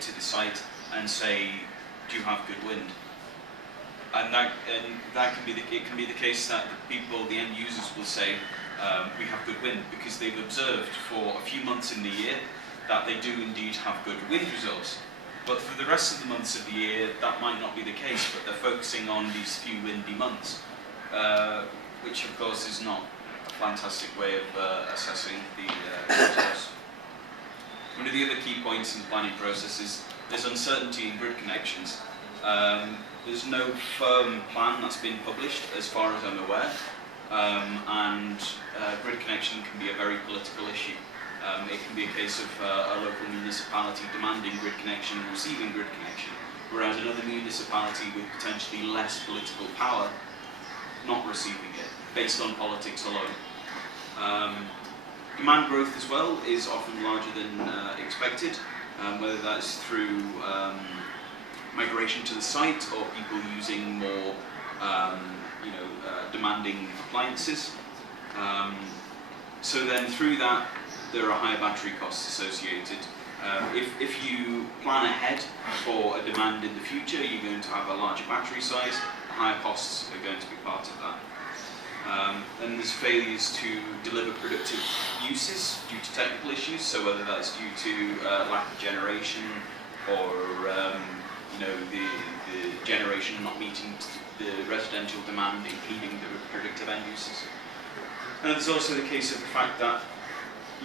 to the site and say, do you have good wind? And that can be the case that the end users will say, we have good wind, because they've observed for a few months in the year that they do indeed have good wind results. But for the rest of the months of the year, that might not be the case, but they're focusing on these few windy months, which of course is not a fantastic way of assessing the results. One of the other key points in the planning process is there's uncertainty in grid connections. There's no firm plan that's been published, as far as I'm aware, and grid connection can be a very political issue. It can be a case of a local municipality demanding grid connection and receiving grid connection, whereas another municipality with potentially less political power not receiving it, based on politics alone. Demand growth as well is often larger than expected, whether that's through migration to the site or people using more demanding appliances. So then through that, there are higher battery costs associated. If you plan ahead for a demand in the future, you're going to have a larger battery size, higher costs are going to be part of that. Then there's failures to deliver productive uses due to technical issues, so whether that's due to lack of generation or the generation not meeting the residential demand, including the productive end uses. And there's also the case of the fact that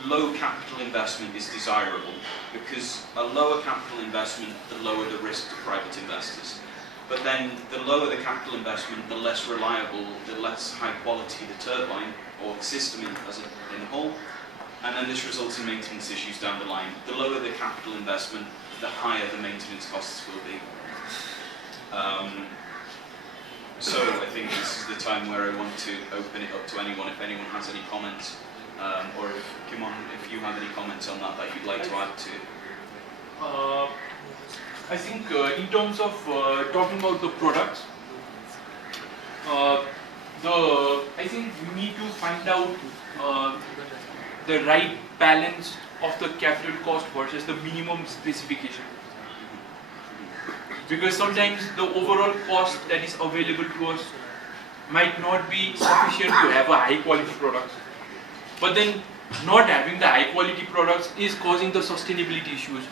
low capital investment is desirable, because a lower capital investment, the lower the risk to private investors. But then the lower the capital investment, the less reliable, the less high quality the turbine or the system in a whole. And then this results in maintenance issues down the line. The lower the capital investment, the higher the maintenance costs will be. So I think this is the time where I want to open it up to anyone, if anyone has any comments, or if, Kimon, if you have any comments on that you'd like to add to. I think in terms of talking about the products, I think we need to find out the right balance of the capital cost versus the minimum specification. Because sometimes the overall cost that is available to us might not be sufficient to have a high quality product. But then not having the high quality products is causing the sustainability issues,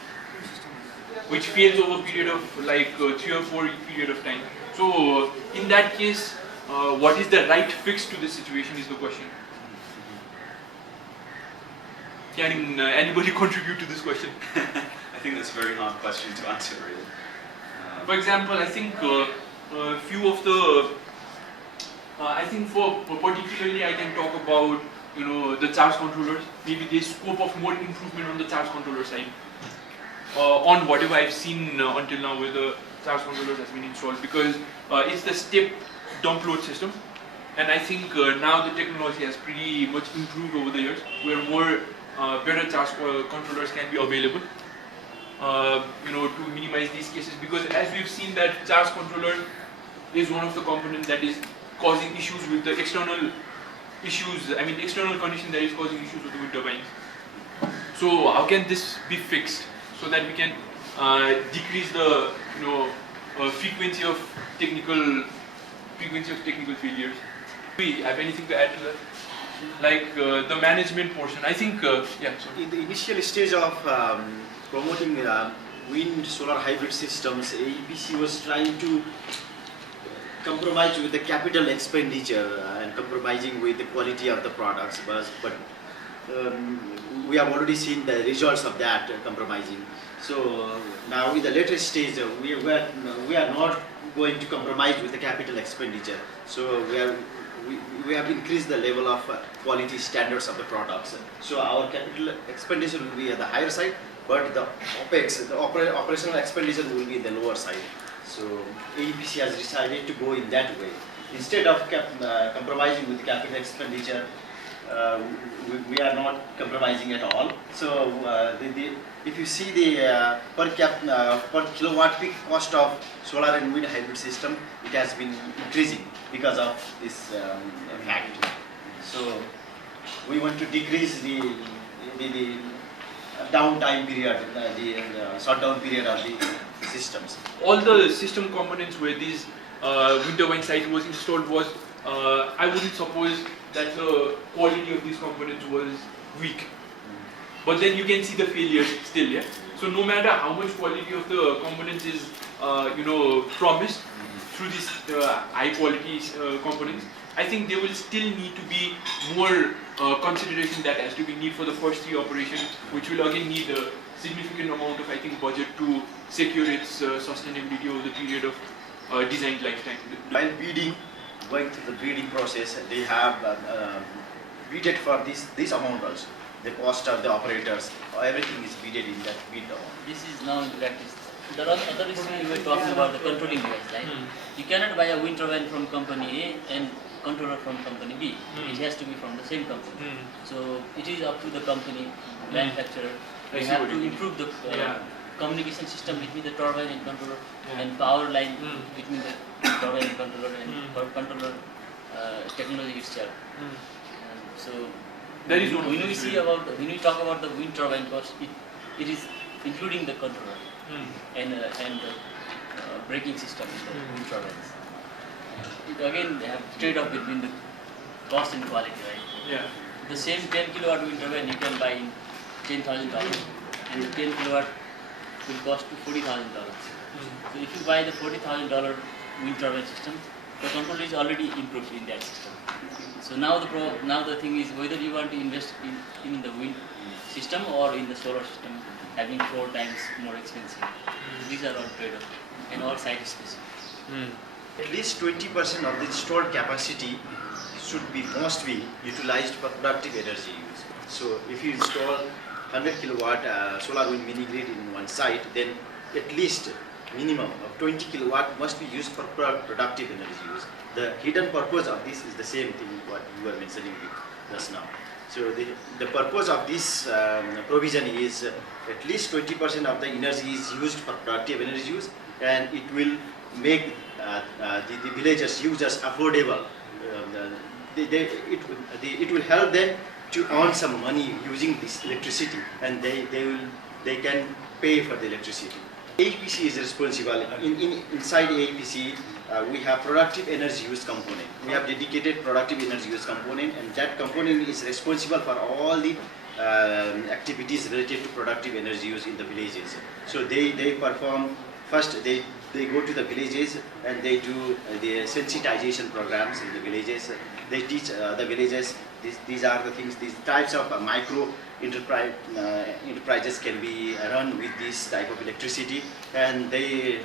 which fails over a period of like 3 or 4 period of time. So in that case, what is the right fix to the situation is the question. Can anybody contribute to this question? I think that's a very hard question to answer, really. For example, I think a few of the, I think for particularly I can talk about the charge controllers. Maybe there's scope of more improvement on the charge controller side. On whatever I've seen until now where the charge controllers has been installed, because it's the step dump load system, and I think now the technology has pretty much improved over the years, where more better charge controllers can be available. To minimize these cases, because as we've seen that charge controller is one of the components that is causing issues with the external issues, external condition that is causing issues with the wind turbines. So how can this be fixed so that we can decrease the frequency of technical failures? Do we have anything to add to that? Like the management portion, I think, yeah. Sorry. In the initial stage of promoting wind solar hybrid systems, AEPC was trying to compromise with the capital expenditure and compromising with the quality of the products, but we have already seen the results of that compromising. So now in the later stage, we are not going to compromise with the capital expenditure. So we have increased the level of quality standards of the products. So our capital expenditure will be at the higher side, but the OPEX, the operational expenditure will be the lower side. So AEPC has decided to go in that way. Instead of compromising with capital expenditure, we are not compromising at all. So if you see the per kilowatt peak cost of solar and wind hybrid system, it has been increasing because of this fact. So we want to decrease the downtime period, the shutdown period of the systems. All the system components where this wind turbine site was installed was, I wouldn't suppose that the quality of these components was weak. But then you can see the failures still, yeah. So no matter how much quality of the components is, promised through these high quality components, I think there will still need to be more consideration that has to be need for the first year operation, which will again need a significant amount of, I think, budget to secure its sustainability over the period of design lifetime. While bidding, going through the bidding process, they have bidded for this amount also. The cost of the operators, everything is bidded in that bid amount. This is now in practice. There are other issues you were talking about the controlling device, right? You cannot buy a wind turbine from company A and controller from company B. It has to be from the same company. So it is up to the company manufacturer. I They see have what to you mean. improve the Yeah. communication system between the turbine and controller Yeah. and power line Mm. between the turbine and controller and controller technology itself. So That is one of when the we issues. see about when we talk about the wind turbine cost, it is including the controller and braking system in the wind turbines. It again they have trade-off between the cost and quality, right? Yeah. The same 10 kilowatt wind turbine you can buy in $10,000, and the 10 kilowatt will cost you $40,000. So if you buy the $40,000 wind turbine system, the control is already improved in that system. So now the thing is whether you want to invest in the wind system or in the solar system, having 4 times more expensive. These are all trade-off and all site specific. At least 20% of the installed capacity must be utilized for productive energy use. So if you install 100 kilowatt solar wind mini grid in one site, then at least minimum of 20 kilowatt must be used for productive energy use. The hidden purpose of this is the same thing what you were mentioning just now. So the purpose of this provision is at least 20% of the energy is used for productive energy use, and it will make the villagers, users affordable. It will help them to earn some money using this electricity, and they can pay for the electricity. AEPC is responsible. Inside AEPC, we have productive energy use component. We have dedicated productive energy use component, and that component is responsible for all the activities related to productive energy use in the villages. So they perform, first they go to the villages and they do the sensitization programs in the villages. They teach the villages these are the things, these types of micro enterprises can be run with this type of electricity, and they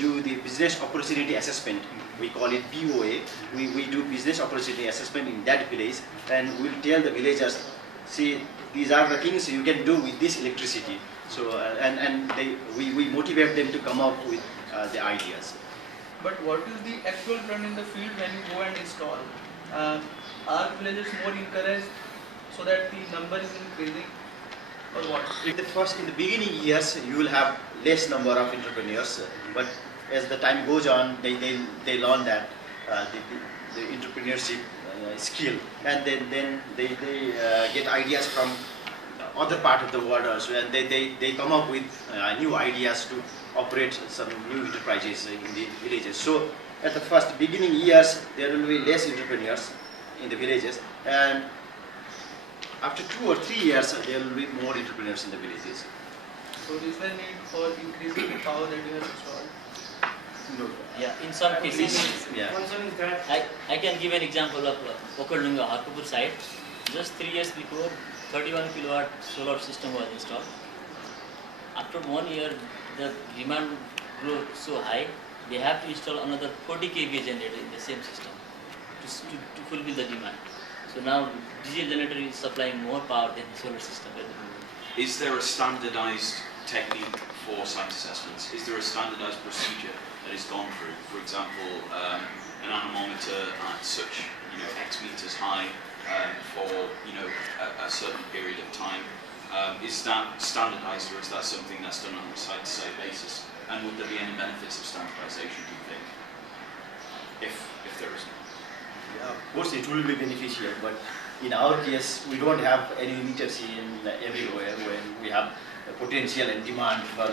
do the business opportunity assessment. We call it BOA. We do business opportunity assessment in that village, and we'll tell the villagers, see, these are the things you can do with this electricity. So we motivate them to come up with the ideas. But what is the actual trend in the field when you go and install? Are villagers more encouraged so that the number is increasing, or what? In the beginning years, you will have less number of entrepreneurs, but as the time goes on, they learn that the entrepreneurship skill, and then they get ideas from other part of the world also, and they come up with new ideas to operate some new enterprises in the villages. So at the first beginning years, there will be less entrepreneurs in the villages, and after 2 or 3 years, there will be more entrepreneurs in the villages. So is there need for increasing the power that you have installed? No. Yeah, in some cases. Yeah. I can give an example of Okardunga Harkapur site. Just 3 years before, 31 kilowatt solar system was installed. After 1 year, the demand grew so high, they have to install another 40 kVA generator in the same system to fulfill the demand. So now diesel generator is supplying more power than the solar system at the moment. Is there a standardized technique for site assessments? Is there a standardized procedure that is gone through? For example, an anemometer at such X meters high for a certain period of time. Is that standardized, or is that something that's done on a site-to-site basis? And would there be any benefits of standardization, do you think? If there isn't? Yeah, of course, it will be beneficial, but in our case, we don't have any emitters in everywhere when we have potential and demand for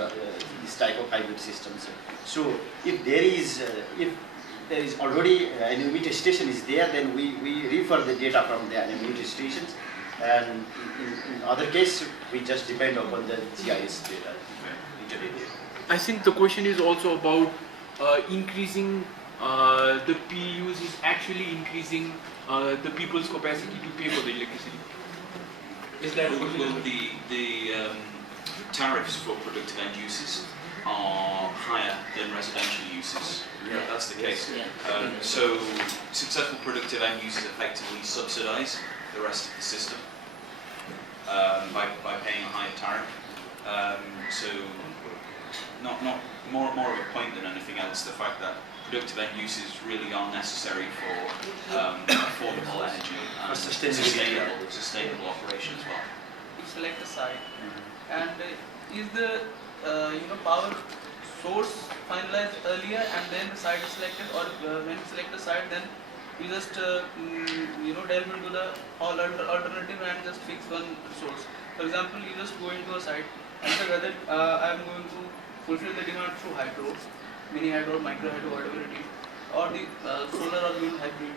this type of hybrid systems. So if there is already an emitter station is there, then we refer the data from the emitter stations, and in other case we just depend upon the GIS data, internet data. I think the question is also about increasing the PUs is actually increasing the people's capacity to pay for the electricity. Is that a question? Well, the tariffs for productive end uses are higher than residential uses. Yeah. That's the case. Yeah. So successful productive end users effectively subsidise the rest of the system by paying a higher tariff. So not more of a point than anything else, the fact that productive end uses really are necessary for affordable energy and sustainable operation as well. You select a site, and is the power source finalized earlier and then the site is selected, or when you select the site then you just delve into the alternative and just fix one source. For example, you just go into a site and say whether I am going to fulfill the demand through hydro, mini hydro, micro hydro, whatever it is, or the solar or wind hybrid,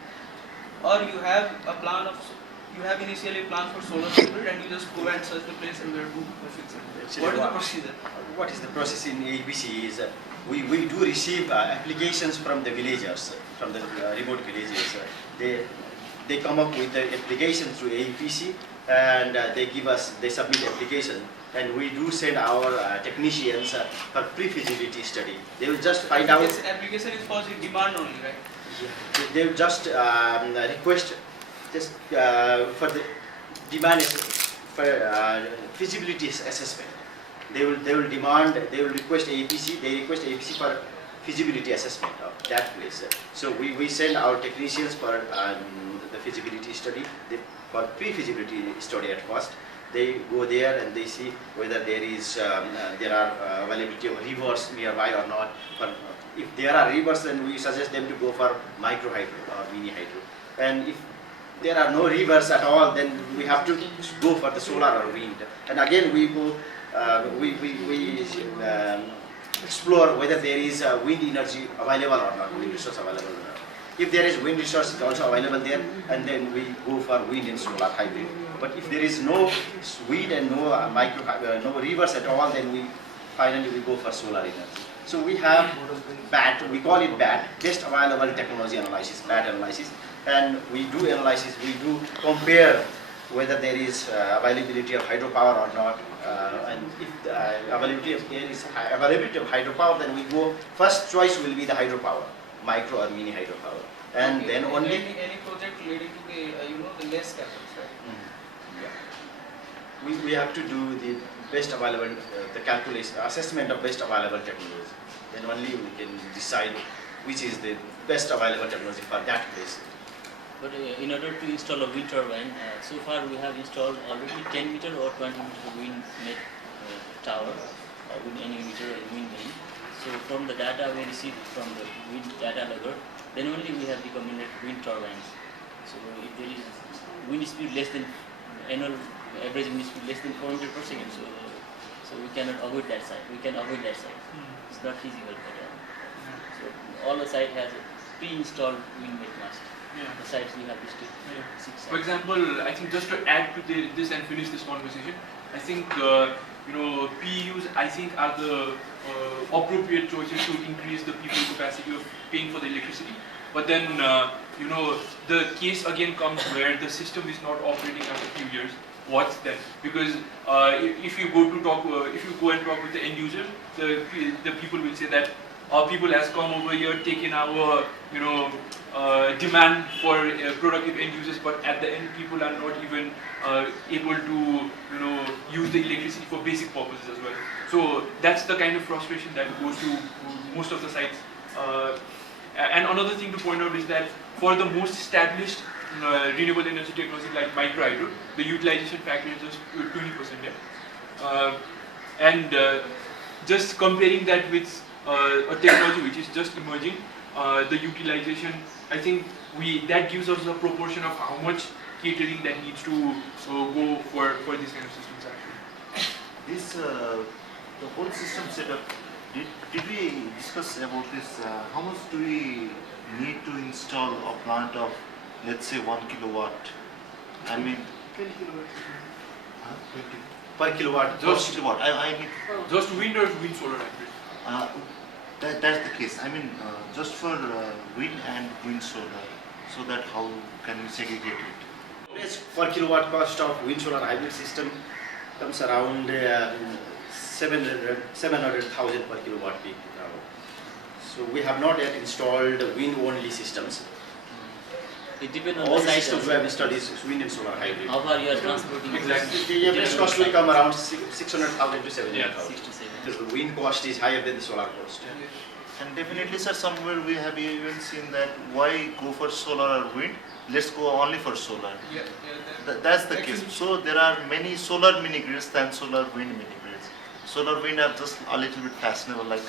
or you have a plan of, you have initially a plan for solar hybrid and you just go and search the place and where to fix it. Actually, What is the procedure? What is the process in ABC is we do receive applications from the villagers, from the remote villages. They come up with the application through AEPC, and they submit application, and we do send our technicians for pre-feasibility study. They will just find out. This application is for the demand only, right? Yeah, they will just request just for the demand for feasibility assessment. They will request APC. They request APC for feasibility assessment of that place. So we send our technicians for the feasibility study. For pre-feasibility study at first, they go there and they see whether there are availability of rivers nearby or not. If there are rivers, then we suggest them to go for micro hydro or mini hydro. And if there are no rivers at all, then we have to go for the solar or wind. And again, we go. We explore whether there is wind energy available or not, wind resource available or not. If there is wind resource also available there, and then we go for wind and solar hybrid. But if there is no wind and no rivers at all, then finally we go for solar energy. So we have BAT, we call it BAT, Best Available Technology Analysis, BAT analysis, and we do analysis, we do compare whether there is availability of hydropower or not, and if availability of hydropower, then we go, first choice will be the hydropower, micro or mini hydropower, and Okay, then only any project relating to the the less capital, right? we have to do the best available, the calculation, assessment of best available technology. Then only we can decide which is the best available technology for that place. But in order to install a wind turbine, so far we have installed already 10 meter or 20 meter wind tower, with any meter wind vane. So from the data we received from the wind data logger, then only we have recommended wind turbines. So if there is wind speed less than annual average wind speed less than 400 per second, so we cannot avoid that site. We can avoid that site. It's not feasible. So all the site has a pre-installed wind vane mast. The sites we have listed. 6 sites. For example, I think just to add to this and finish this conversation, I think PUs I think are the appropriate choices to increase the people's capacity of paying for the electricity. But then the case again comes where the system is not operating after a few years. What's that? Because if you go and talk with the end user, the people will say that our people has come over here, taken our demand for productive end users, but at the end people are not even able to use the electricity for basic purposes as well. So that's the kind of frustration that goes to most of the sites. And another thing to point out is that for the most established renewable energy technology like micro hydro, the utilization factor is just 20%. And just comparing that with a technology which is just emerging, the utilization, I think that gives us a proportion of how much catering that needs to go for these kind of systems actually. This the whole system setup. Did we discuss about this? How much do we need to install a plant of, let's say, 1 kilowatt? I mean, 20 kilowatts. 20 per kilowatt. just kilowatt. I need. Just wind or wind solar hybrid? That's the case. I mean, just for wind and wind solar. So that how can we segregate it? Average per kilowatt cost of wind solar hybrid system comes around 700,000 per kilowatt peak now. So we have not yet installed wind only systems. It depends on All the the site systems we also. have installed is wind and solar hybrid. How far you are transporting. Exactly. The average cost will come around 600,000 to 700,000. 6 to 7. Because the wind cost is higher than the solar cost. And definitely, sir, somewhere we have even seen that why go for solar or wind? Let's go only for solar. That's the case. So there are many solar mini grids than solar wind mini grids. Solar wind are just a little bit fashionable, like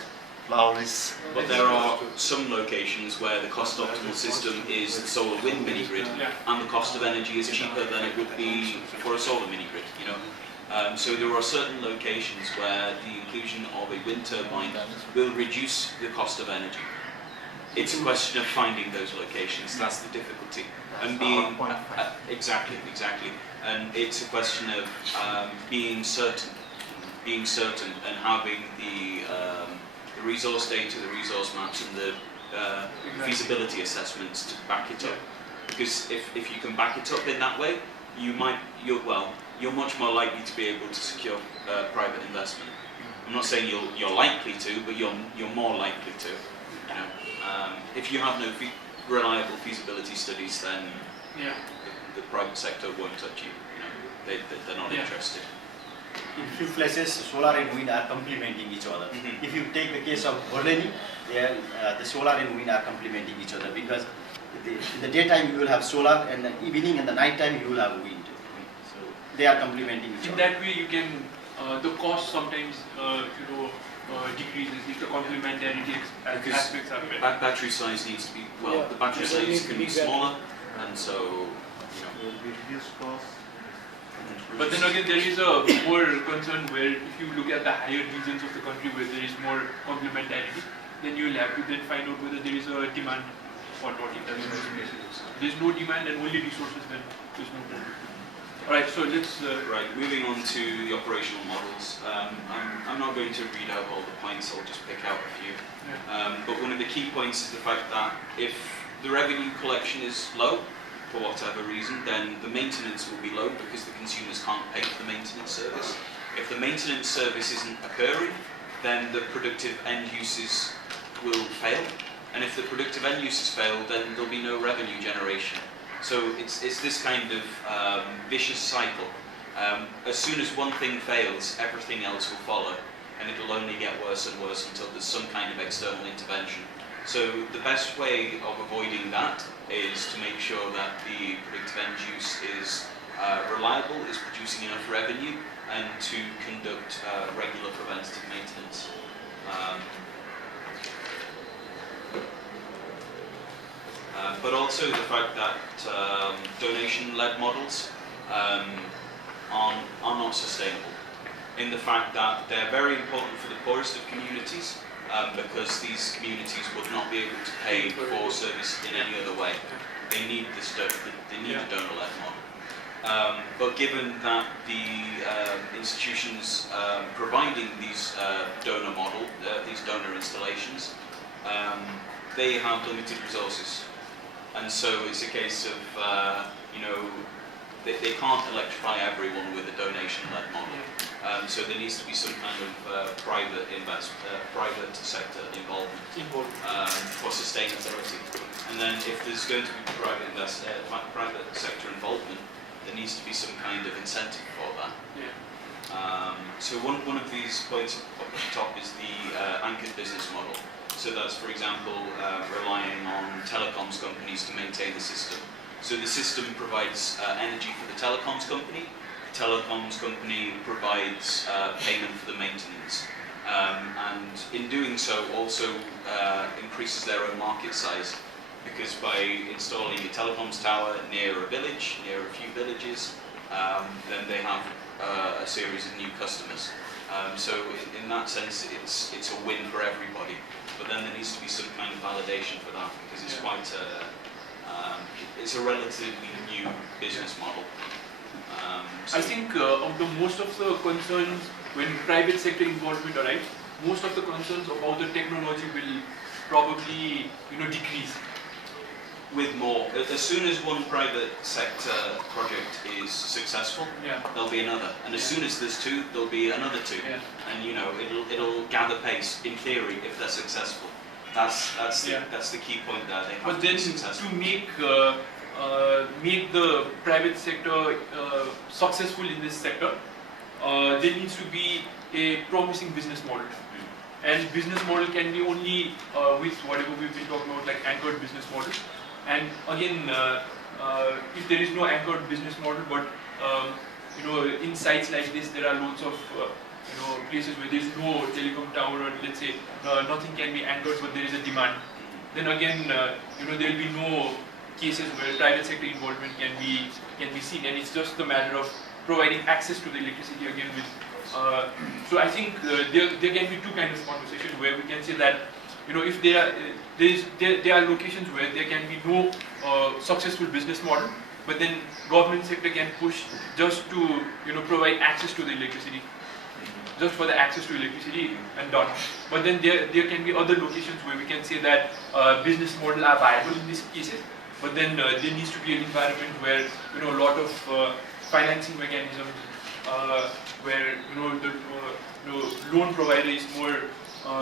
flowers. But there are some locations where the cost optimal system is the solar wind mini grid, Yeah. and the cost of energy is cheaper than it would be for a solar mini grid. You know, so there are certain locations where the inclusion of a wind turbine will reduce the cost of energy. It's a question of finding those locations. That's the difficulty, and being exactly, and it's a question of being certain, and having the resource data, the resource maps, and the feasibility assessments to back it up. Because if you can back it up in that way, you're much more likely to be able to secure private investment. I'm not saying you're likely to, but you're more likely to. You know, if you have no reliable feasibility studies, then the private sector won't touch you. You know, they're not interested. In few places, solar and wind are complementing each other. Mhm. If you take the case of Borleni, the solar and wind are complementing each other because in the daytime you will have solar and the evening and the night time you will have wind. So they are complementing each In other. that way, you can the cost sometimes decreases if the complementarity Because aspects are met. Battery size needs to be the battery Yeah, they need size to can be be better. smaller, and so There will be reduced cost. But then again, there is a more concern where if you look at the higher regions of the country where there is more complementarity, then you will have to then find out whether there is a demand or not in terms of resources. If there is no demand and only resources, then there is no problem. Alright, so let's... Right, moving on to the operational models. I'm not going to read out all the points, I'll just pick out a few. But one of the key points is the fact that if the revenue collection is low, for whatever reason, then the maintenance will be low because the consumers can't pay for the maintenance service. If the maintenance service isn't occurring, then the productive end uses will fail. And if the productive end uses fail, then there'll be no revenue generation. So it's this kind of vicious cycle. As soon as one thing fails, everything else will follow, and it'll only get worse and worse until there's some kind of external intervention. So the best way of avoiding that is to make sure that the productive end use is reliable, is producing enough revenue, and to conduct regular preventative maintenance. But also the fact that donation-led models are not sustainable, in the fact that they're very important for the poorest of communities, because these communities would not be able to pay for service in any other way. They need they need a donor-led model. But given that the institutions providing these these donor installations, they have limited resources, and so it's a case of they can't electrify everyone with a donation-led model. So there needs to be some kind of private sector involvement for sustainability. And then if there's going to be private sector involvement, there needs to be some kind of incentive for that. So one of these points up at the top is the anchored business model. So that's, for example, relying on telecoms companies to maintain the system. So the system provides energy for the telecoms company. The telecoms company provides payment for the maintenance. And in doing so also increases their own market size. because by installing a telecoms tower near a village, near a few villages, then they have a series of new customers. So in that sense, it's a win for everybody. But then there needs to be some kind of validation for that, because it's quite it's a relatively new business model. I think of the most of the concerns when private sector involvement arrives, most of the concerns about the technology will probably decrease. With more, as soon as one private sector project is successful, Yeah. there'll be another, and as soon as there's two, there'll be another two, Yeah. and it'll gather pace in theory if they're successful. That's the key point there. They have But to then be successful. to make the private sector successful in this sector, there needs to be a promising business model. And business model can be only with whatever we've been talking about, like anchored business model. And again, if there is no anchored business model, but in sites like this, there are loads of places where there is no telecom tower, or let's say nothing can be anchored, but there is a demand. Then again, there will be no cases where private sector involvement can be seen, and it's just the matter of providing access to the electricity again with. So I think there can be two kinds of conversations where we can say that if there are locations where there can be no successful business model, but then government sector can push just to provide access to the electricity, just for the access to electricity and done. But then there can be other locations where we can say that business model are viable in these cases, but then there needs to be an environment where a lot of financing mechanisms, where the loan provider is more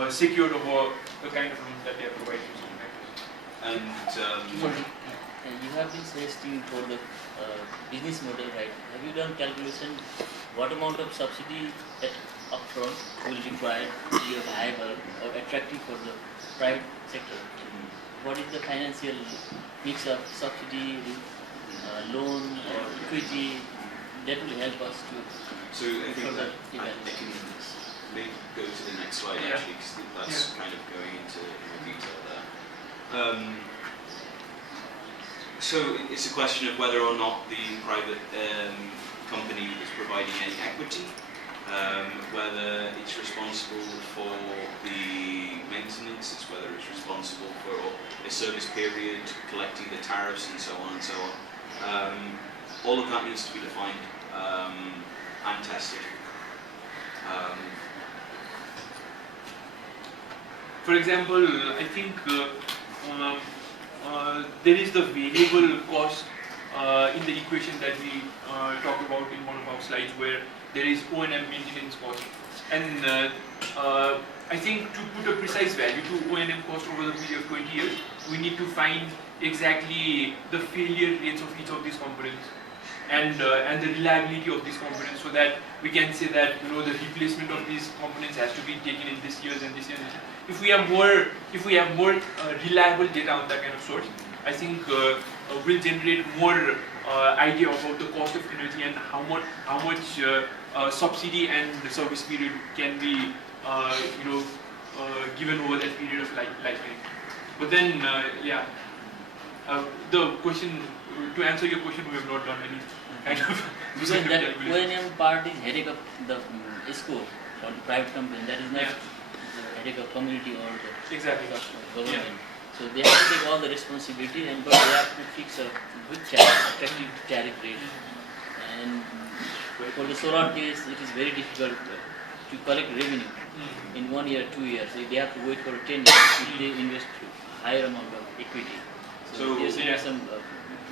secured over the kind of loans that they are providing to some And You have been suggesting for the business model, right? Have you done calculation what amount of subsidy at upfront will require to be viable or attractive for the private sector? What is the financial mix of subsidy, loan or equity that will help us to so I think further that I evaluate? can maybe go to the next slide Yeah. actually, because that's kind of going into more detail there. So it's a question of whether or not the private company is providing any equity, whether it's responsible for the maintenance, it's whether it's responsible for a service period, collecting the tariffs and so on and so on. All of that needs to be defined and tested. For example, I think there is the variable cost in the equation that we talked about in one of our slides, where there is O&M maintenance cost. And I think to put a precise value to O&M cost over the period of 20 years, we need to find exactly the failure rates of each of these components and the reliability of these components, so that we can say that the replacement of these components has to be taken in this years and this year. If we have more reliable data on that kind of source, I think we'll generate more idea about the cost of energy and how much subsidy and service period can be given over that period of lifetime. But then the question, to answer your question, we have not done any kind of Because that O&M part is headache of the ESCO or the private company, that is not the headache of community or the Exactly. government. So they have to take all the responsibility, but they have to fix a good tariff, attractive tariff rate. And for the solar case, it is very difficult to collect revenue in 1 year, 2 years. They have to wait for 10 years if they invest higher amount of equity. So, there's some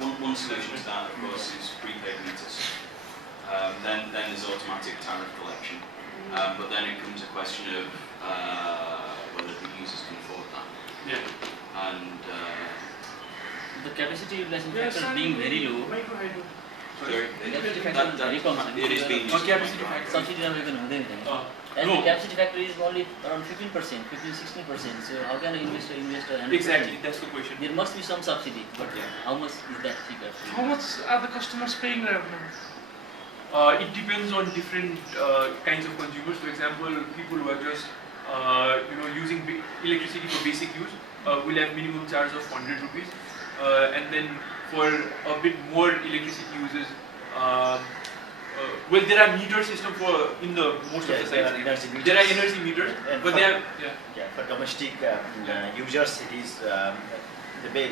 One solution to that, of course, is prepaid meters. Then there's automatic tariff collection. But then it comes a question of whether the users can afford that. Yeah. And the capacity utilization factor being very low. sorry, Capacity factor is very common. it is being used. Capacity factor. Subsidy number can and No. the capacity factor is only around 15%, 15-16%. So how can an investor invest 100%? Exactly, that's the question. There must be some subsidy, but how much is that figure? How much are the customers paying right now? It depends on different kinds of consumers. For example, people who are just using electricity for basic use, will have minimum charge of 100 rupees, and then for a bit more electricity users, well, there are meter system for in the most of the there are sites. energy There are meters. energy meters, And but for- they have For domestic users, it is the bill.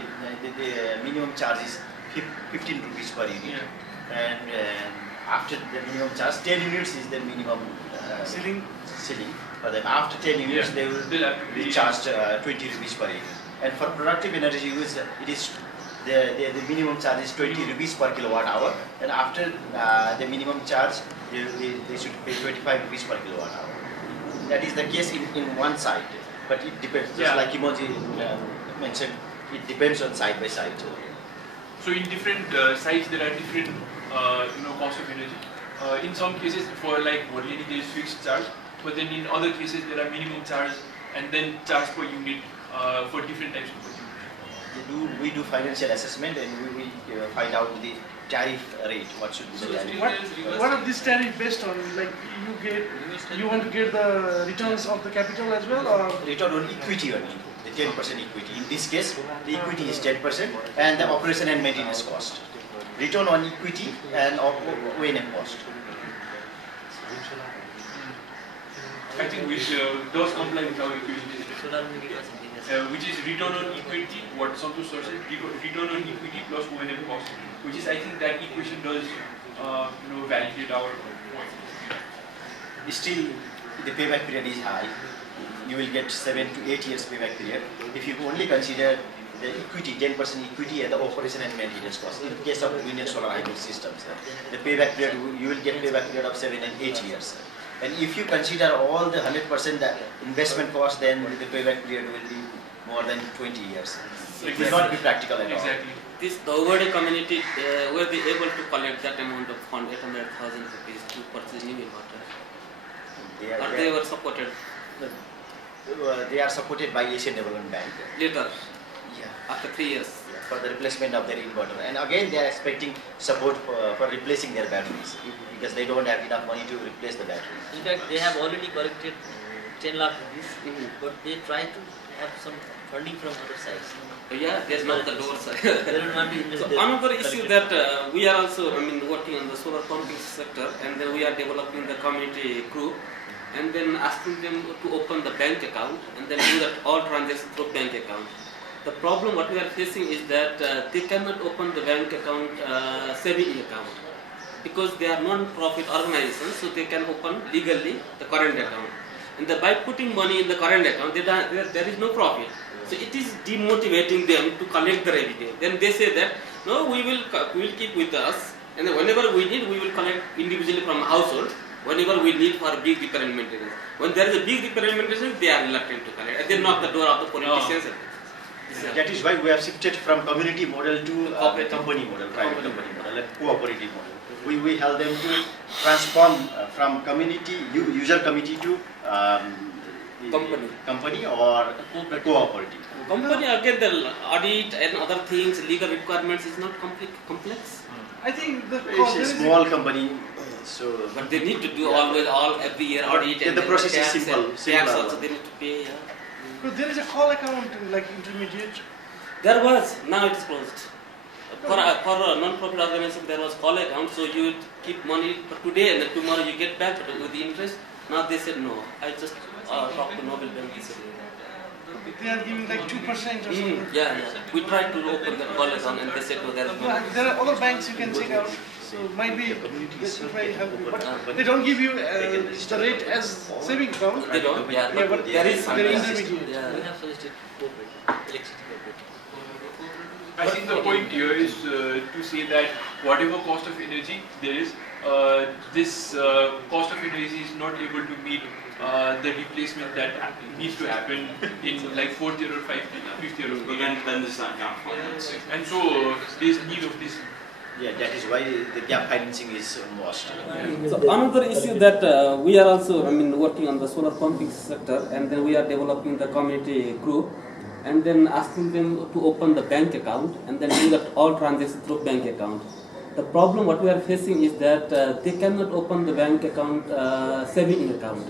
The minimum charge is 15 rupees per unit, and after the minimum charge, 10 units is the minimum Ceiling. ceiling. For them, after 10 units, Yeah. they will They'll have to be be- charged 20 rupees per unit. And for productive energy use, it is the minimum charge is 20 rupees per kilowatt hour, and after the minimum charge, they should pay 25 rupees per kilowatt hour. That is the case in one side, but it depends. Just Yeah. like Emoji mentioned, it depends on side by side. So in different sites there are different cost of energy. In some cases for like Morleni there is fixed charge, but then in other cases there are minimum charge and then charge per unit for different types of products. We do financial assessment, and we find out the tariff rate. What should be the tariff? What are these tariff based on? Like you want to get the returns of the capital as well, or Return on equity only, the 10% equity. In this case, the equity is 10% and the operation and maintenance cost. Return on equity and O&M cost. I think which does comply with our equation, Solar mini grid or something else. which is return on equity, what Santosh sir said, return on equity plus O&M cost, which is I think that equation does validate our point. Still, the payback period is high. You will get 7 to 8 years payback period. If you only consider the equity, 10% equity and the operation and maintenance cost. In case of wind and solar hybrid systems, the payback period, you will get payback period of 7 and 8 years. And if you consider all the 100% investment cost, then the payback period will be more than 20 years. It will not be practical at all. Exactly. This the Overde community were they able to collect that amount of fund, 800,000 rupees, to purchase new inverter, or they were supported They are supported by Asian Development Bank. later Yeah. after 3 years? For the replacement of their inverter, and again they are expecting support for replacing their batteries because they don't have enough money to replace the batteries. In fact, they have already collected 10 lakh rupees, but they try to have some funding from other sides. Yeah, there's not the doors. They don't want to invest So their another issue collected that we are also, working on the solar pumping sector, and then we are developing the community group, and then asking them to open the bank account, and then do that all transactions through bank account. The problem what we are facing is that they cannot open the bank account, saving account, because they are non-profit organizations, so they can open legally the current account. And by putting money in the current account, there is no profit. So it is demotivating them to collect the revenue. Then they say that, no, we will keep with us, and then whenever we need, we will collect individually from household, whenever we need for big repair and maintenance. When there is a big repair and maintenance, they are reluctant to collect. And they knock the door of the politicians. That is why we have shifted from community model to Cooperative. company model, private company model, like cooperative model. We help them to transform from community user committee to company or cooperative. Company again, the audit and other things, legal requirements is not complex. I think the It's a small company, so But they need to do every year audit. Yeah, and the then process is tax simple, and similar tax also one. they need to pay. Yeah. But there is a call account like intermediate. There was, now it is closed. For a non-profit organization, there was call account, so you would keep money for today and then tomorrow you get back with the interest. Now they said no. I just talked to Nobel Bank. They said, They are giving like 2% or something. yeah. We tried to open the call account and they said no, there is no. But there are other banks you can check out. So might be this might help you. But they don't give you the rate as saving account. They don't. Yeah, Yeah, but there is some. they're Yeah. intermediate. We Yeah. have suggested cooperative, electricity cooperative. I think the point here is to say that whatever cost of energy there is, this cost of energy is not able to meet the replacement that needs to happen in like 4th year or 5th year of But then there's that gap finance. and so there is need of this. yeah, that is why the gap financing is most. So another issue that we are also, working on the solar pumping sector, and then we are developing the community group, and then asking them to open the bank account, and then do that all transactions through bank account. The problem what we are facing is that they cannot open the bank account, saving account,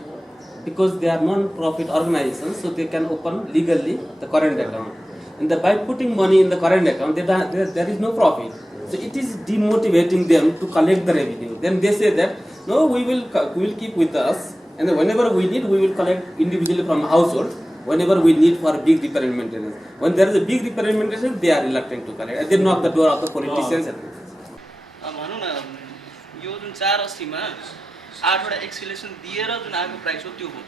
because they are non-profit organizations, so they can open legally the current account. And by putting money in the current account, there is no profit. So it is demotivating them to collect the revenue. Then they say that, no, we will keep with us, and then whenever we need, we will collect individually from household, whenever we need for big repair and maintenance. When there is a big repair and maintenance, they are reluctant to collect. They knock the door of the politicians. भनौँ न यो जुन 480 मा 8 वटा acceleration दिएर जुन आएको price हो त्यो हो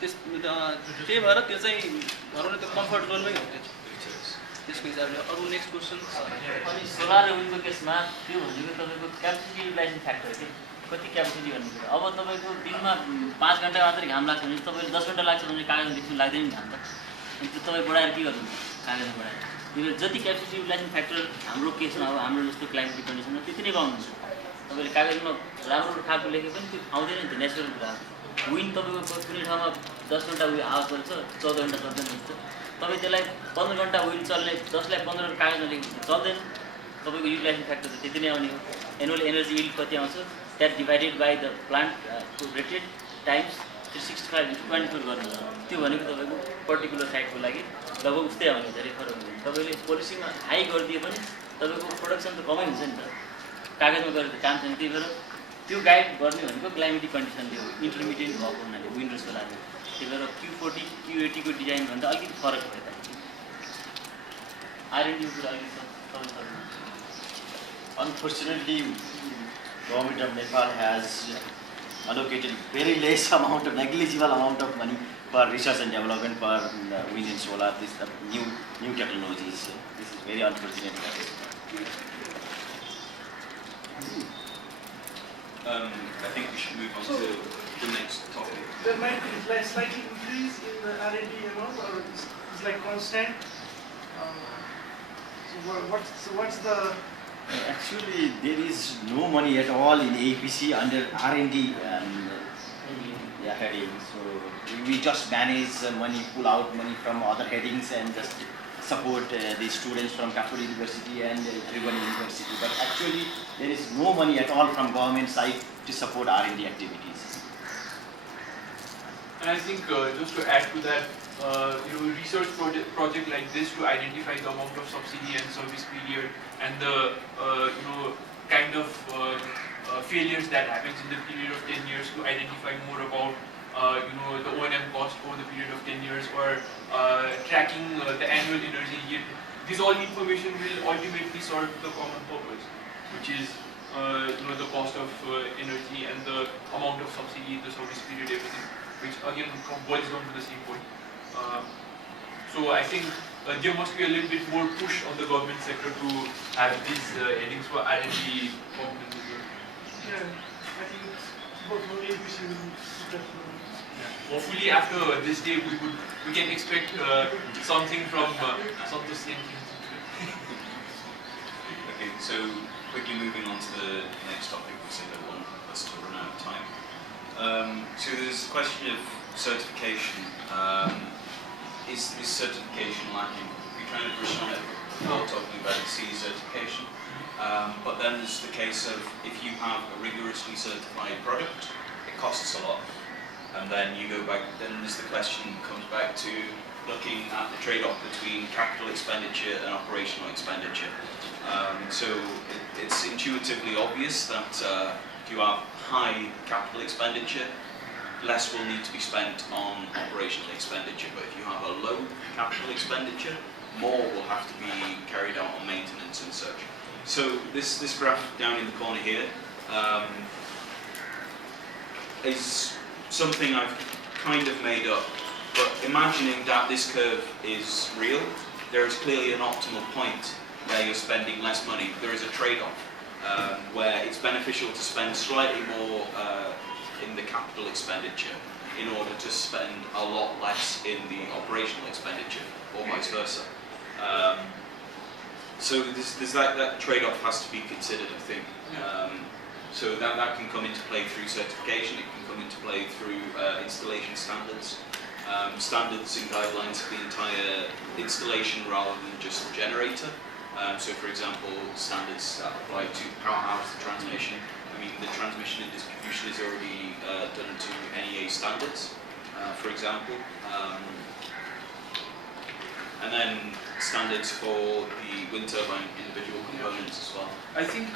त्यही भएर त्यो चाहिँ भनौँ न त्यो कम्फर्ट जोनमै हो त्यो त्यसको हिसाबले अरु नेक्स्ट क्वेशन अनि सोलर र विन्डको केसमा त्यो भनेको तपाईको क्यापेसिटी युटिलाइजेसन फ्याक्टर के कति क्यापेसिटी भन्ने कुरा अब तपाईको दिनमा 5 घण्टा मात्र घाम लाग्छ भने तपाईले 10 घण्टा लाग्छ भने कागज लेख्नु लाग्दैन नि घाम त अनि त्यो तपाई बढाएर के गर्नु कागज बढाएर यो जति क्यापेसिटी युटिलाइजेसन फ्याक्टर हाम्रो केसमा अब हाम्रो जस्तो क्लाइमेट कन्डिसनमा त्यति नै पाउनुहुन्छ तपाईले कागजमा राम्रो खालको लेखे पनि त्यो आउँदैन नि नेचुरल कुरा विन्ड तपाईको कुनै ठाउँमा 10 घण्टा उयो आवाज गर्छ 14 घण्टा चल्दैन हुन्छ तपाईँ त्यसलाई 15 घण्टा विन्ड चल्ने 10 लाई 15 कागजमा लेख्नु चल्दैन तपाईको युटिलाइजेसन फ्याक्टर त त्यति नै आउने हो एनुअल एनर्जी यिल्ड कति आउँछ that divided by the plant rated times 365 गर्नु त्यो भनेको तपाईको पर्टिकुलर साइटको लागि लगभग उस्तै आउने धेरै फरक हुँदैन तपाईले पोलिसीमा हाई गरिदिए पनि तपाईको प्रोडक्सन त कमै हुन्छ नि त कागजमा गरेर त काम छैन त्यही भएर त्यो गाइड गर्ने भनेको क्लाइमेटिक कन्डिसनले हो इन्टरमिडिएट भएको हुनाले विन्ड र सोलरले त्यही भएर Q40 Q80 को डिजाइन भन्दा अलिकति फरक भयो त R&D कुरा अलिकति Unfortunately, government of Nepal has allocated very less amount of negligible amount of money for research and development for wind and solar. This new technologies. This is very unfortunate. I think we should move on to the next topic. There might be like slightly increase in the R&D amount, or it's like constant. So what's the? Actually, there is no money at all in APC under R&D heading. So we just manage money, pull out money from other headings, and just support the students from Capital University and Tribhuvan University. But actually, there is no money at all from government side to support R&D activities. And I think just to add to that, research project like this to identify the amount of subsidy and service period and the kind of failures that happens in the period of 10 years to identify more about the O&M cost over the period of 10 years or tracking the annual energy yield. This all information will ultimately serve the common purpose, which is the cost of energy and the amount of subsidy, the service period, everything, which again boils down to the same point. So I think there must be a little bit more push on the government sector to have these headings for R&D components as well. Yeah, I think both APC will Hopefully after this day we can expect something from some of the same things. Okay, so quickly moving on to the next topic, because I don't want us to run out of time. So there's a question of certification. Is certification lacking? We kind of touched on it while talking about the CE certification. But then there's the case of if you have a rigorously certified product, it costs a lot. And then you go back, then there's the question comes back to looking at the trade-off between capital expenditure and operational expenditure. So it's intuitively obvious that if you have high capital expenditure, less will need to be spent on operational expenditure. But if you have a low capital expenditure, more will have to be carried out on maintenance and such. So this graph down in the corner here is something I've kind of made up, but imagining that this curve is real, there is clearly an optimal point where you're spending less money. There is a trade-off where it's beneficial to spend slightly more in the capital expenditure in order to spend a lot less in the operational expenditure, or vice versa. So there's that trade-off has to be considered, I think. So that can come into play through certification, it can come into play through installation standards. Standards and guidelines for the entire installation rather than just the generator. So for example, standards that apply to powerhouse, the transmission, I mean, the transmission and distribution is already done to NEA standards, for example. And then standards for the wind turbine individual components as well. I think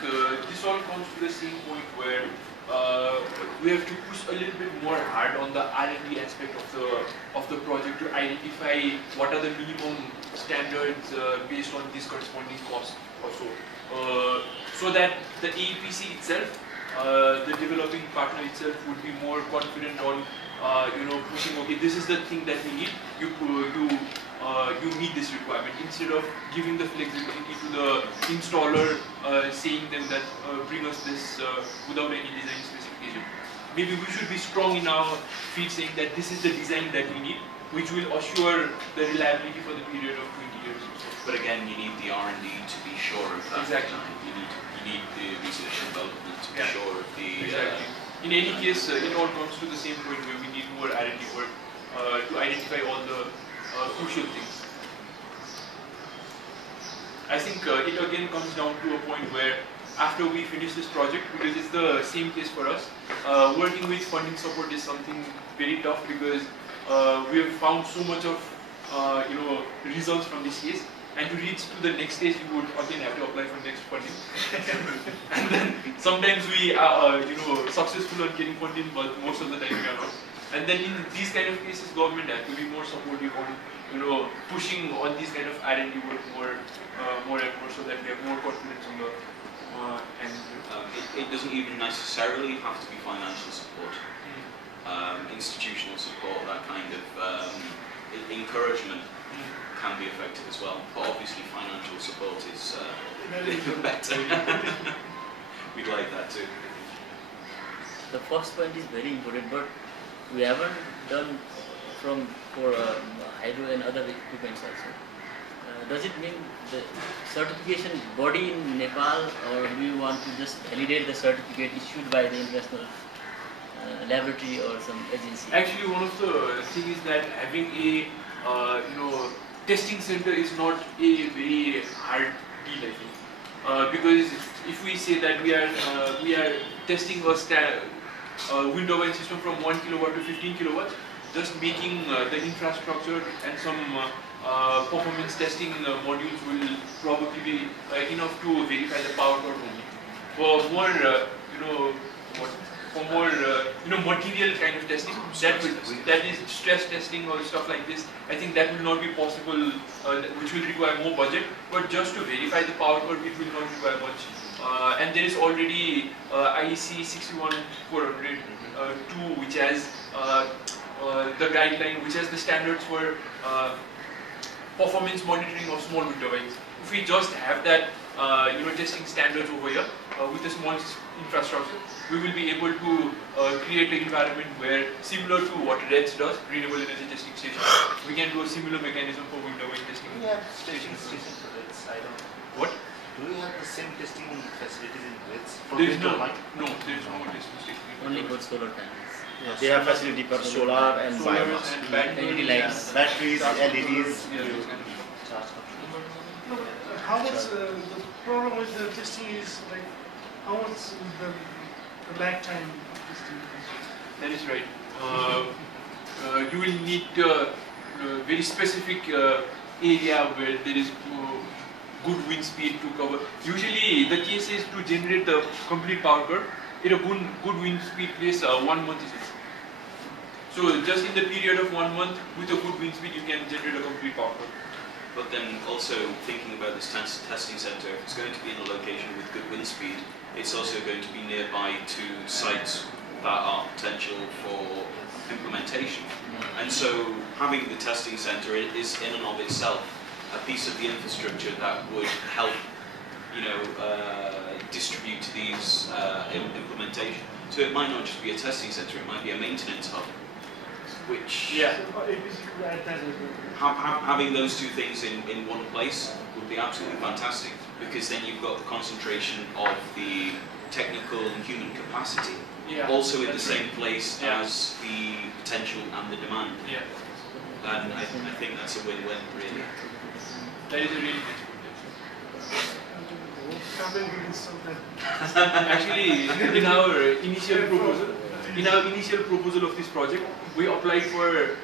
this all comes to the same point where we have to push a little bit more hard on the R&D aspect of the project to identify what are the minimum standards based on this corresponding cost also, so that the AEPC itself, the developing partner itself, would be more confident on pushing. Okay, this is the thing that we need. You meet this requirement, instead of giving the flexibility to the installer, saying them that bring us this without any design specification. Maybe we should be strong in our feet, saying that this is the design that we need, which will assure the reliability for the period of 20 years. But again, you need the R&D to be sure of that. Exactly. You need the research and development to be sure of the. Exactly. In any case, it all comes to the same point where we need more R&D work to identify all the crucial things. I think it again comes down to a point where after we finish this project, because it's the same case for us, working with funding support is something very tough, because we have found so much of results from this case, and to reach to the next stage, we would again have to apply for next funding. And then sometimes we are successful on getting funding, but most of the time we are not. And then in these kind of cases, government has to be more supportive on pushing on these kind of R&D work more and more, so that we have more confidence on the It doesn't even necessarily have to be financial support. Institutional support, that kind of encouragement can be effective as well. But obviously, financial support is better. We'd like that too. The first point is very important, but we haven't done for hydro and other equipments also. Does it mean the certification body in Nepal, or do you want to just validate the certificate issued by the international laboratory or some agency? Actually, one of the things is that having a testing center is not a very hard deal, I think, because if we say that we are testing a wind turbine system from 1 kilowatt to 15 kilowatts, just making the infrastructure and some performance testing modules will probably be enough to verify the power curve only. For more, material kind of testing, that is stress testing or stuff like this, I think that will not be possible, which will require more budget. But just to verify the power curve, it will not require much. And there is already IEC 61400 2, which has the guideline, which has the standards for performance monitoring of small wind turbines. If we just have that, testing standards over here with a small infrastructure, we will be able to create an environment where, similar to what REDS does, Renewable Energy Testing Station, we can do a similar mechanism for wind turbine testing. Do we have testing station for REDS? I don't know. What? Do we have the same testing facilities in REDS? There is no testing station. Only for solar panels. Yes. They have facility for solar and Solar biomass. and battery, LED lights. Batteries, LEDs, Yeah, those kind of stuff. charge control. No, how much the problem with the testing is like how much the lag time of testing? That is right. You will need very specific area where there is good wind speed to cover. Usually the case is to generate the complete power curve. In a good wind speed place, 1 month is enough. So just in the period of 1 month, with a good wind speed, you can generate a complete power curve. But then also thinking about this testing centre, if it's going to be in a location with good wind speed, it's also going to be nearby to sites that are potential for implementation. And so having the testing centre is in and of itself a piece of the infrastructure that would help, distribute these implementation. So it might not just be a testing centre, it might be a maintenance hub, which Yeah. So APC could add that as well. having those two things in one place would be absolutely fantastic, because then you've got the concentration of the technical and human capacity Yeah. also in the That's same right. place Yeah. as the potential and the demand. Yeah. And I think that's a win-win, really. That is a really nice point. Company will install that. Actually, in our initial proposal of this project, we applied for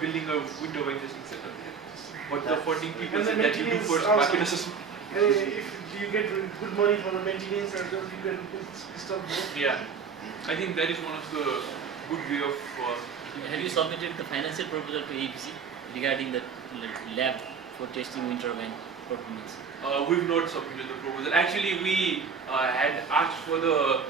building a wind turbine testing center. But the funding people And the said that you do maintenance first also. market assessment. If you get good money for the maintenance and then you can install more. Yeah, I think that is one of the good way of. Have you submitted the financial proposal to APC regarding the lab for testing wind turbine performance? We've not submitted the proposal. Actually, we had asked for the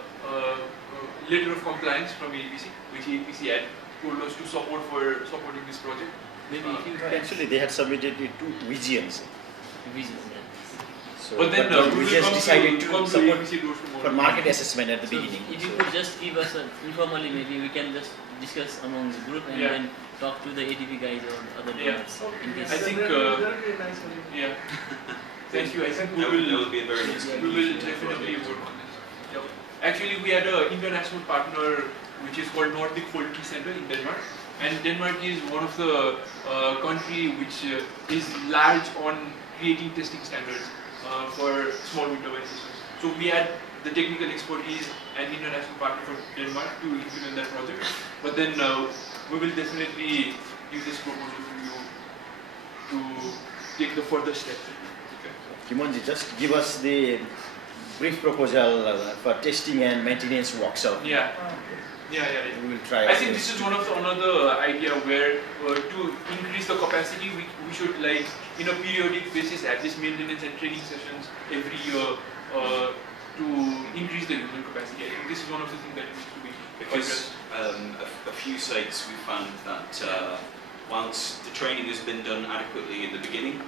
letter of compliance from APC, which APC had told us to support for supporting this project. Maybe if you Actually, they had submitted it to Vigians. revisions that. So, But then we will Vigians come decided to support APC doors tomorrow. for market assessment at the So beginning. if you So- could just give us informally, maybe we can just discuss among the group and Yeah. then talk to the ADP guys or other Yeah. donors in case. I think, that will be nice for you. Yeah. Thank you. I think we That will. would be a very nice We will conclusion to the definitely project. work on this. Yep. Actually, we had an international partner which is called Nordic Faulty Center in Denmark. And Denmark is one of the country which is large on creating testing standards for small wind turbine systems. So we had the technical expertise and international partner for Denmark to implement that project. But then we will definitely give this proposal to you to take the further step. Okay. Kimonji, just give us the brief proposal for testing and maintenance workshop. Yeah. Yeah. We will try. I think this is one of the another idea where to increase the capacity, we should like in a periodic basis have this maintenance and training sessions every year to increase the human capacity. I think this is one of the things that needs to be Because a few sites we found that once the training has been done adequately in the beginning,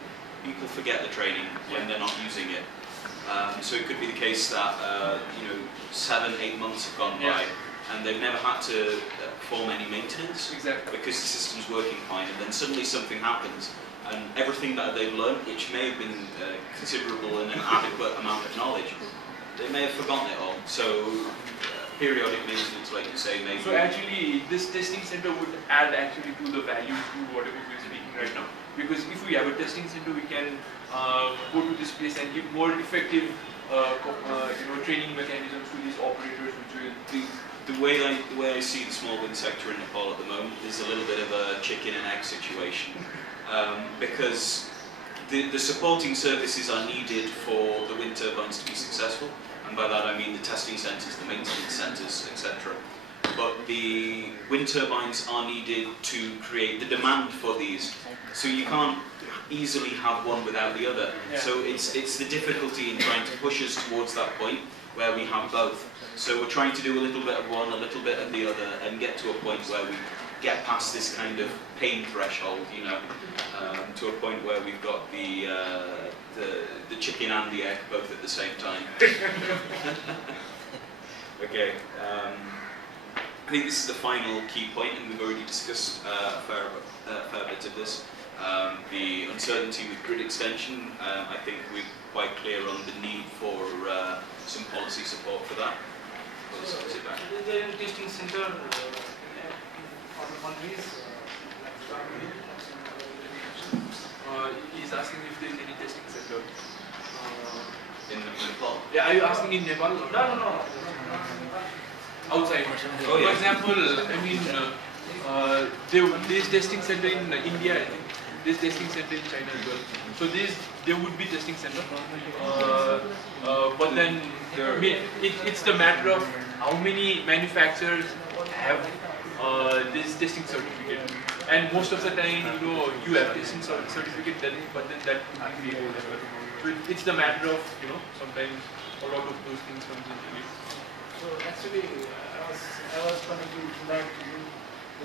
people forget the training when they're not using it. So it could be the case that 7-8 months have gone by and they've never had to perform any maintenance Exactly. because the system's working fine, and then suddenly something happens and everything that they've learned, which may have been considerable and an adequate amount of knowledge, they may have forgotten it all. So periodic maintenance, like you say, maybe. So actually, this testing center would add actually to the value to whatever we're speaking right now. Because if we have a testing center, we can go to this place and give more effective, training mechanisms to these operators, which will. The way I see the small wind sector in Nepal at the moment is a little bit of a chicken and egg situation, because the supporting services are needed for the wind turbines to be successful, and by that I mean the testing centres, the maintenance centres, etc. But the wind turbines are needed to create the demand for these, so you can't easily have one without the other. Yeah. So it's the difficulty in trying to push us towards that point where we have both. So we're trying to do a little bit of one, a little bit of the other, and get to a point where we get past this kind of pain threshold, to a point where we've got the chicken and the egg both at the same time. Okay. I think this is the final key point, and we've already discussed a fair bit of this. The uncertainty with grid extension, I think we're quite clear on the need for some policy support for that. So, is there any testing center for the countries? He's asking if there is any testing center. In Nepal. Yeah, are you asking in Nepal? No. Outside. Oh, yeah. For example, I mean, there is testing center in India, I think. There's testing center in China as well. So there would be testing center. But then it's the matter of how many manufacturers have this testing certificate. And most of the time, you have testing certificate, but then that would be created as well. So it's the matter of, sometimes a lot of those things comes into it. So actually, I was connecting to that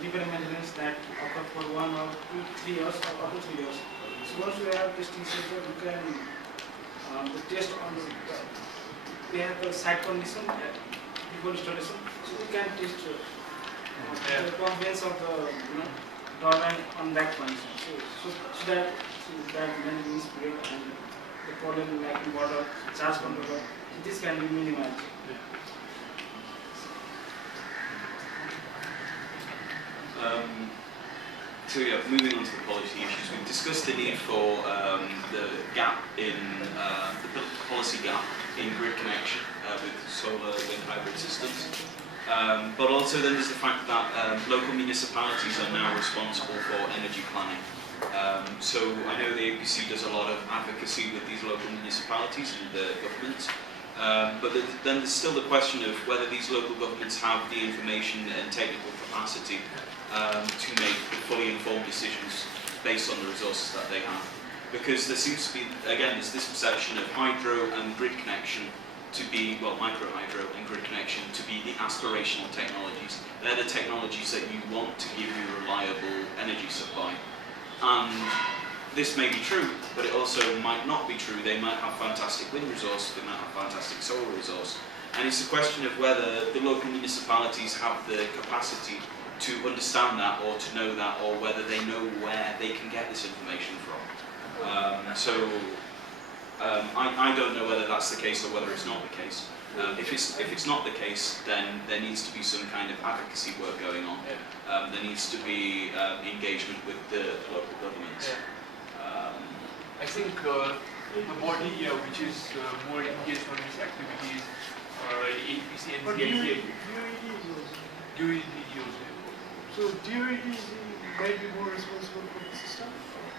repair maintenance that occur for 1 or 2, 3 years or up to 3 years. So once we have testing center, we can the test on we have the site condition before installation, so we can test the performance of the turbine on that condition. So that maintenance period and the problem like water, charge controller, this can be minimized. So yeah, moving on to the policy issues, we've discussed the need for the gap in the policy gap in grid connection with solar wind hybrid systems. But also then there's the fact that local municipalities are now responsible for energy planning. So I know the APC does a lot of advocacy with these local municipalities and the governments. But then there's still the question of whether these local governments have the information and technical capacity to make fully informed decisions based on the resources that they have. Because there seems to be, again, there's this perception of hydro and grid connection to be, well, micro hydro and grid connection to be the aspirational technologies. They're the technologies that you want to give you reliable energy supply. And this may be true, but it also might not be true. They might have fantastic wind resource, they might have fantastic solar resource. And it's a question of whether the local municipalities have the capacity to understand that or to know that, or whether they know where they can get this information from. I don't know whether that's the case or whether it's not the case. If it's not the case, then there needs to be some kind of advocacy work going on. There needs to be engagement with the local governments. I think the body which is more engaged on these activities, APC and But DIA. DOED also. So DOED might be more responsible for the system?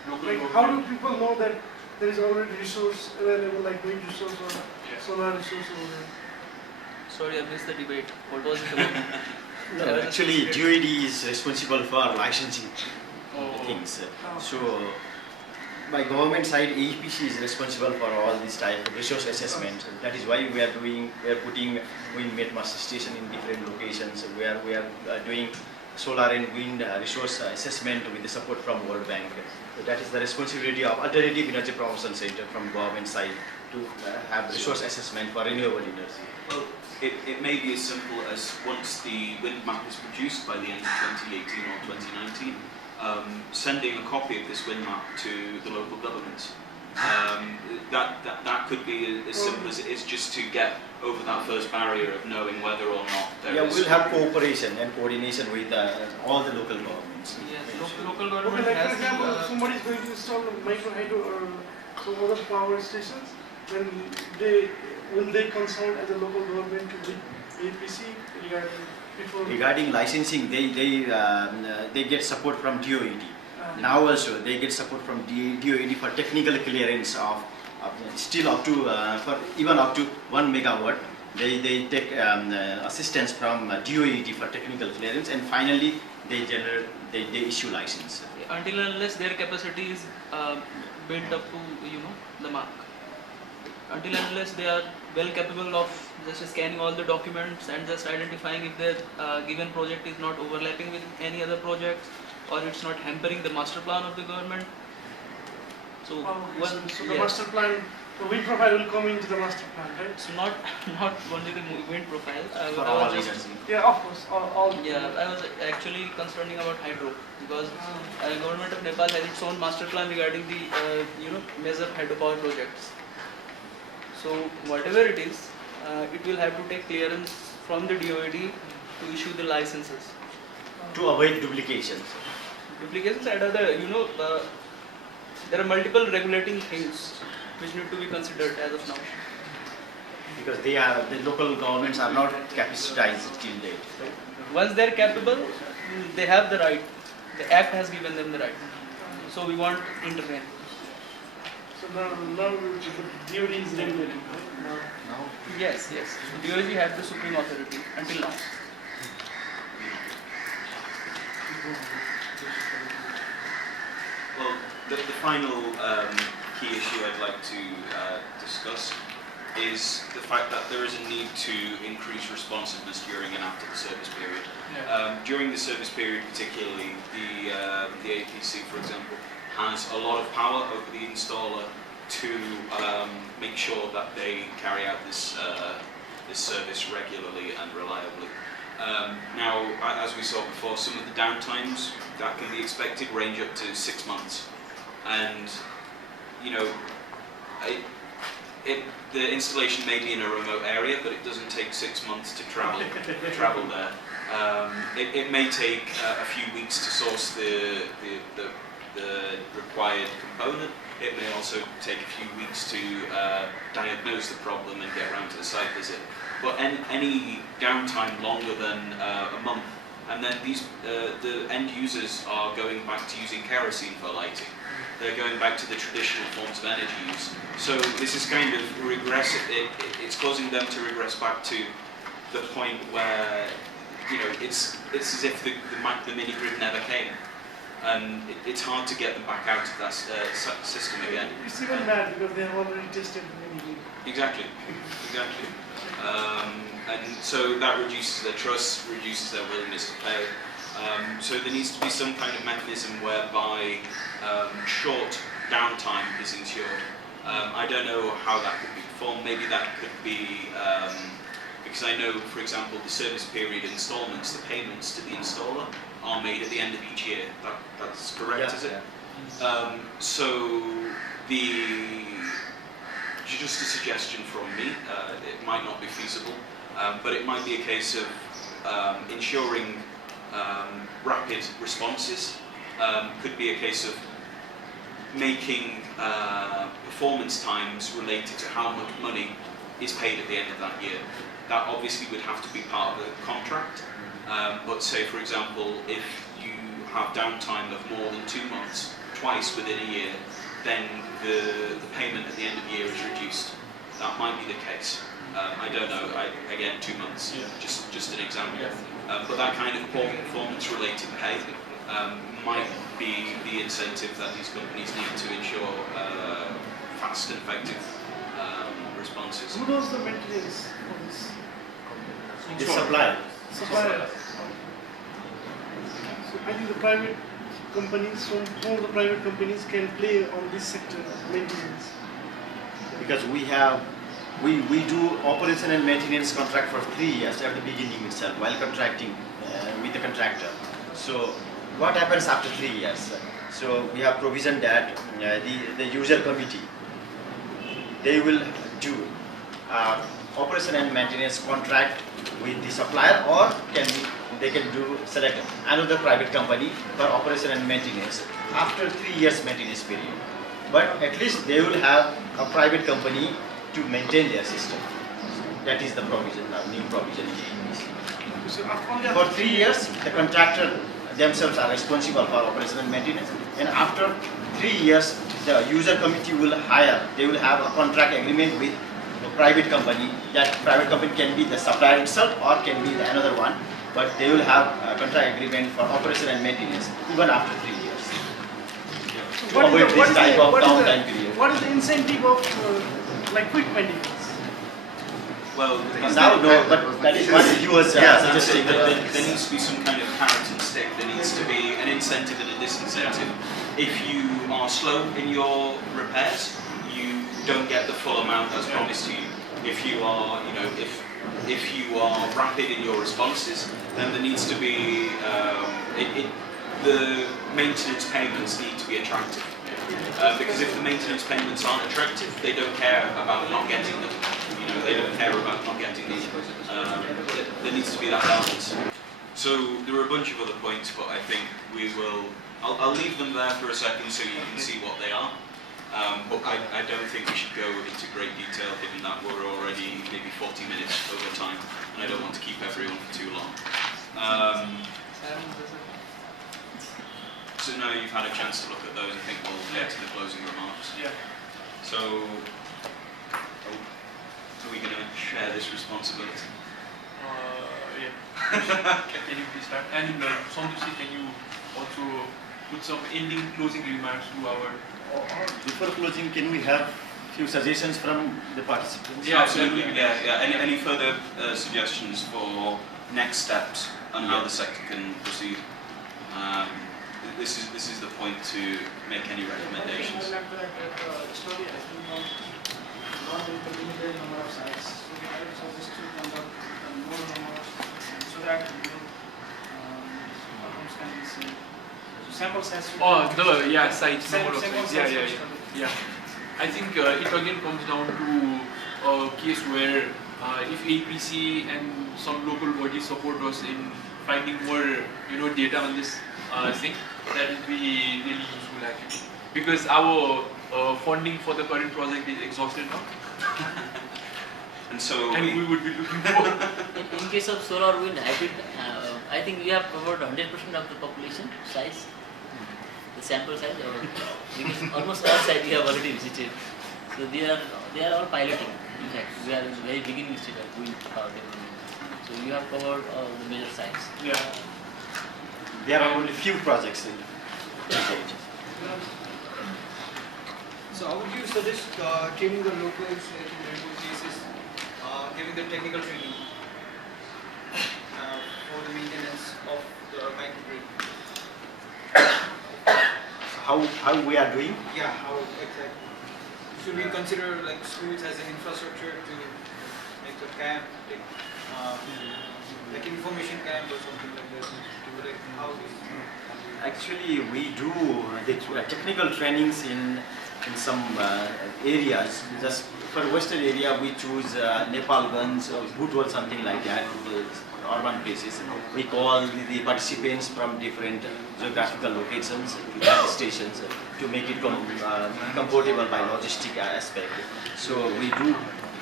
Local Like, how do people know that there is already resource available, like wind resource or solar resource over there? Sorry, I missed the debate. What was it about? No, actually, DOED is responsible for licensing things. Oh. So, by government side, APC is responsible for all this type of resource assessment. That is why we are putting wind mass station in different locations. We are doing solar and wind resource assessment with the support from World Bank. So that is the responsibility of Alternative Energy Promotion Center from government side to have resource assessment for renewable energy. Well, it may be as simple as once the wind map is produced by the end of 2018 or 2019, sending a copy of this wind map to the local governments. That could be as simple as it is, just to get over that first barrier of knowing whether or not there is. We'll have cooperation and coordination with all the local governments. Yes, local Okay, government like for has example, if somebody is going to install a micro hydro or some other power stations, then will they consult as a local government to the APC regarding before? Regarding licensing, they get support from DOED. Now also they get support from DOED for technical clearance of still up to even up to 1 megawatt. They take assistance from DOED for technical clearance, and finally they issue license. until and unless their capacity is built up to the mark. Until and unless they are well capable of just scanning all the documents and just identifying if the given project is not overlapping with any other projects or it's not hampering the master plan of the government. So, So the master plan, the wind profile will come into the master plan, right? so not only the wind profile. For I all was just, energy. Yeah, of course, all. yeah, I was actually concerning about hydro because government of Nepal has its own master plan regarding the major hydropower projects. So whatever it is, it will have to take clearance from the DOED to issue the licenses. To avoid duplications. Duplications and other, there are multiple regulating things which need to be considered as of now. Because the local governments are not capacitized till date. Once they are capable, they have the right. The Act has given them the right. So we want to intervene. So now the DOD is regulating, right? Now. Yes. DOED had the supreme authority until now. Well, the final key issue I'd like to discuss is the fact that there is a need to increase responsiveness during and after the service period. During the service period particularly, the APC, for example, has a lot of power over the installer to make sure that they carry out this service regularly and reliably. Now, as we saw before, some of the downtimes that can be expected range up to 6 months, and the installation may be in a remote area, but it doesn't take 6 months to travel there. It may take a few weeks to source the required component. It may also take a few weeks to diagnose the problem and get around to the site visit. But any downtime longer than a month, and then the end users are going back to using kerosene for lighting. They're going back to the traditional forms of energy use. So this is kind of regressive. It's causing them to regress back to the point where, you know, it's as if the mini grid never came, and it's hard to get them back out of that system again. It's even mad because they have already tested many grid. Exactly. And so that reduces their trust, reduces their willingness to pay. So there needs to be some kind of mechanism whereby short downtime is ensured. I don't know how that could be performed. Maybe that could be, because I know, for example, the service period installments, the payments to the installer are made at the end of each year. That's correct, is it? Yeah. So just a suggestion from me, it might not be feasible, but it might be a case of ensuring rapid responses. Could be a case of making performance times related to how much money is paid at the end of that year. That obviously would have to be part of the contract, but say for example, if you have downtime of more than 2 months, twice within a year, then the payment at the end of the year is reduced. That might be the case. I don't know, again 2 months, just an example. But that kind of performance related pay might be the incentive that these companies need to ensure fast and effective responses. Who does the maintenance of this? The supplier. Supplier. So I think the private companies, some of the private companies can play on this sector maintenance. Because we do operation and maintenance contract for 3 years at the beginning itself while contracting with the contractor. So what happens after 3 years? So we have provision that the user committee, they will do operation and maintenance contract with the supplier, or they can select another private company for operation and maintenance after 3 years maintenance period. But at least they will have a private company to maintain their system. That is the provision, new provision in AEPC. So after For 3 years, the contractor themselves are responsible for operation and maintenance, and after 3 years, the user committee will they will have a contract agreement with a private company. That private company can be the supplier itself or can be another one, but they will have a contract agreement for operation and maintenance even after 3 years. To avoid this type of downtime period. What is the incentive of like quick maintenance? Well, Now, no, but that is what you were suggesting. There needs to be some kind of carrot and stick. There needs to be an incentive and a disincentive. If you are slow in your repairs, you don't get the full amount that's promised to you. If you are, if you are rapid in your responses, then there needs to be the maintenance payments need to be attractive. Because if the maintenance payments aren't attractive, they don't care about not getting them. They don't care about not getting them. There needs to be that balance. So there are a bunch of other points, but I think we will. I'll leave them there for a second so you can see what they are. But I don't think we should go into great detail, given that we're already maybe 40 minutes over time, and I don't want to keep everyone for too long. So now you've had a chance to look at those, I think we'll get to the closing remarks. Yeah. So, are we going to share this responsibility? Yeah. Can you please start? And Santoshi, can you also put some closing remarks to our... Before closing, can we have few suggestions from the participants? Yeah, absolutely. Yeah. Any further suggestions for next steps and how the sector can proceed? This is the point to make any recommendations. I think study, I think not with the limited number of sites. So I would suggest to conduct more number of sites so that outcomes can be seen. So sample size. Sites, number of sites. Yeah. I think it again comes down to a case where if APC and some local bodies support us in finding more, data on this thing, that will be really useful actually. Because our funding for the current project is exhausted now, And so and we would be looking for. In case of solar wind hybrid, I think we have covered 100% of the population size, the sample size, because almost all sites we have already visited. So they are all piloting. In fact, we are in the very beginning stage of wind power development. So you have covered all the major sites. Yeah. There are only few projects in So how would you suggest training the locals in remote cases, giving them technical training for the maintenance of the microgrid? how we are doing. Yeah, how exactly? Should we consider like schools as an infrastructure to make a camp, like information camp or something like that? To like how we Actually, we do the technical trainings in some areas. Just for Western area, we choose Nepalganj or Bhutwal, something like that, urban places. We call the participants from different geographical locations to that stations to make it comfortable by logistic aspect. So we do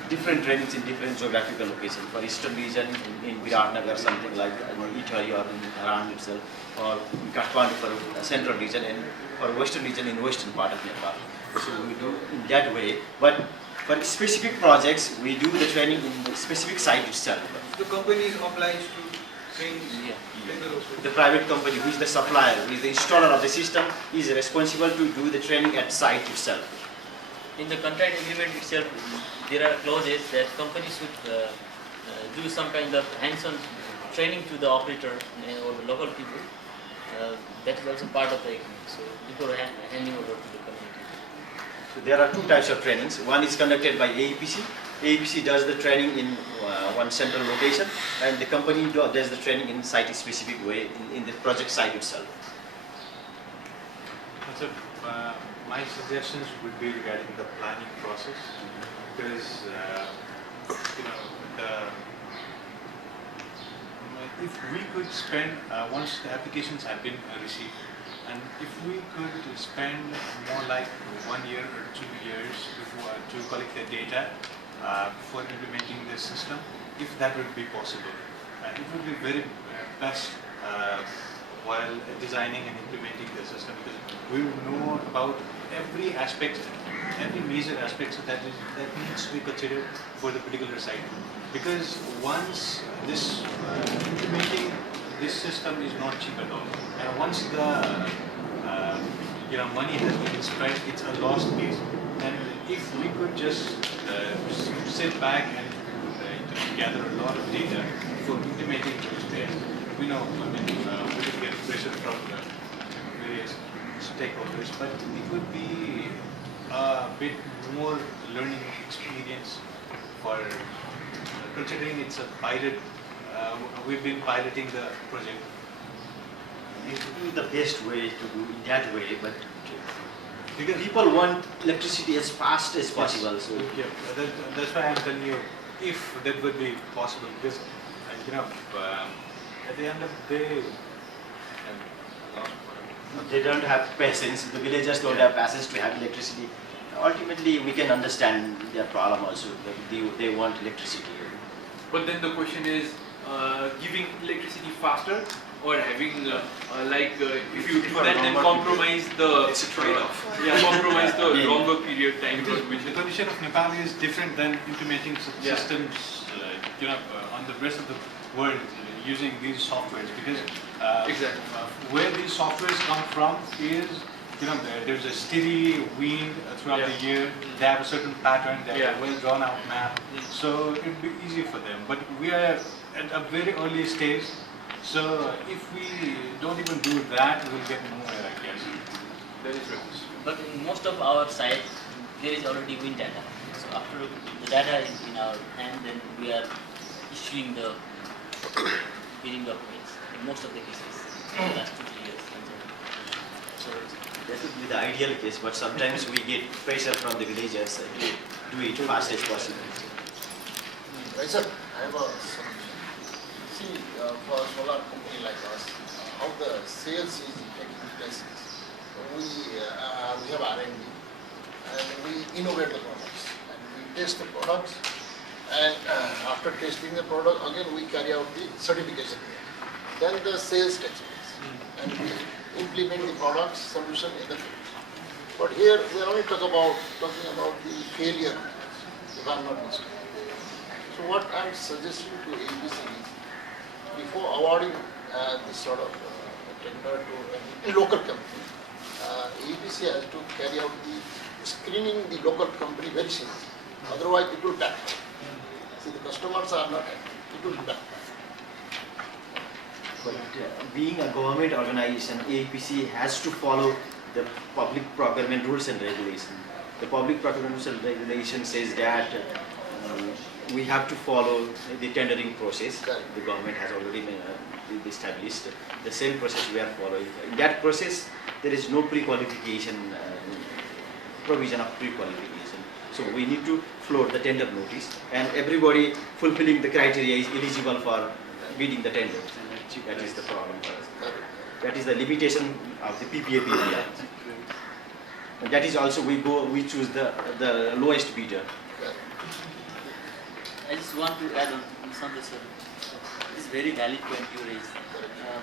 different trainings in different geographical locations. For Eastern region in Viratnagar, something like Ithari or in Haran itself, or Kathmandu for Central region, and for Western region in Western part of Nepal. So we do in that way. But for specific projects, we do the training in the specific site itself. the company is obliged to train the locals? The private company, who is the supplier, who is the installer of the system, is responsible to do the training at site itself. In the contract agreement itself, there are clauses that companies should do some kind of hands-on training to the operator or the local people. That is also part of the agreement. So before handing over to the community. So there are two types of trainings. One is conducted by AEPC. AEPC does the training in one central location, and the company does the training in site-specific way in the project site itself. So, my suggestions would be regarding the planning process, because if we could spend once the applications have been received, and if we could spend more like 1 year or 2 years before to collect the data for implementing this system, if that would be possible, it would be very best while designing and implementing the system, because we would know about every aspect, every major aspect that needs to be considered for the particular site. Because once this implementing this system is not cheap at all, and once the money has been spent, it's a lost case. And if we could just sit back and gather a lot of data for implementing those there, we know, we will get pressure from various stakeholders, but it would be a bit more learning experience for considering it's a pilot. We've been piloting the project. It would be the best way to do it that way, but because people want electricity as fast as possible. So Yeah, that's why I'm telling you, if that would be possible, because at the end of the day, they don't have patience. The villagers don't have patience to have electricity. Ultimately, we can understand their problem also. That they want electricity. But then the question is, giving electricity faster, or having if you do that, then compromise the. It's a trade-off. Yeah, compromise the longer period time. because the condition of Nepal is different than implementing Yeah. systems, on the rest of the world using these softwares. Because Exactly. Where these softwares come from is, there's a steady wind throughout Yeah. the year. They have a certain pattern. They have Yeah. a well drawn out map. So it'd be easy for them. But we are at a very early stage. So if we don't even do that, we'll get nowhere, I guess. That is right. But in most of our sites, there is already wind data. So after the data is in our hand, then we are issuing the bidding documents in most of the cases in the last 2-3 years. So that would be the ideal case, but sometimes we get pressure from the villagers to do it fast as possible. Right, sir, I have a solution. See, for a solar company like us, how the sales is taking place is we have R&D and we innovate the products and we test the products, and after testing the product again we carry out the certification here. Then the sales takes place and we implement the products solution in the field. But here we are only talking about the failure, if I am not mistaken. So what I am suggesting to ABC is, before awarding this sort of tender to a local company, ABC has to carry out the screening the local company very seriously. Otherwise it will backfire. See, the customers are not happy. It will backfire. But being a government organization, APC has to follow the public procurement rules and regulations. The public procurement rules and regulation says that we have to follow the tendering process. Correct. The government has already established the same process we are following. In that process, there is no pre-qualification, provision of pre-qualification. So we need to float the tender notice, and everybody fulfilling the criteria is eligible for bidding the tender. That is the problem for us. That is the limitation of the PPA area. And that is also we choose the lowest bidder. I just want to add on something, sir. This is very valid point you raised.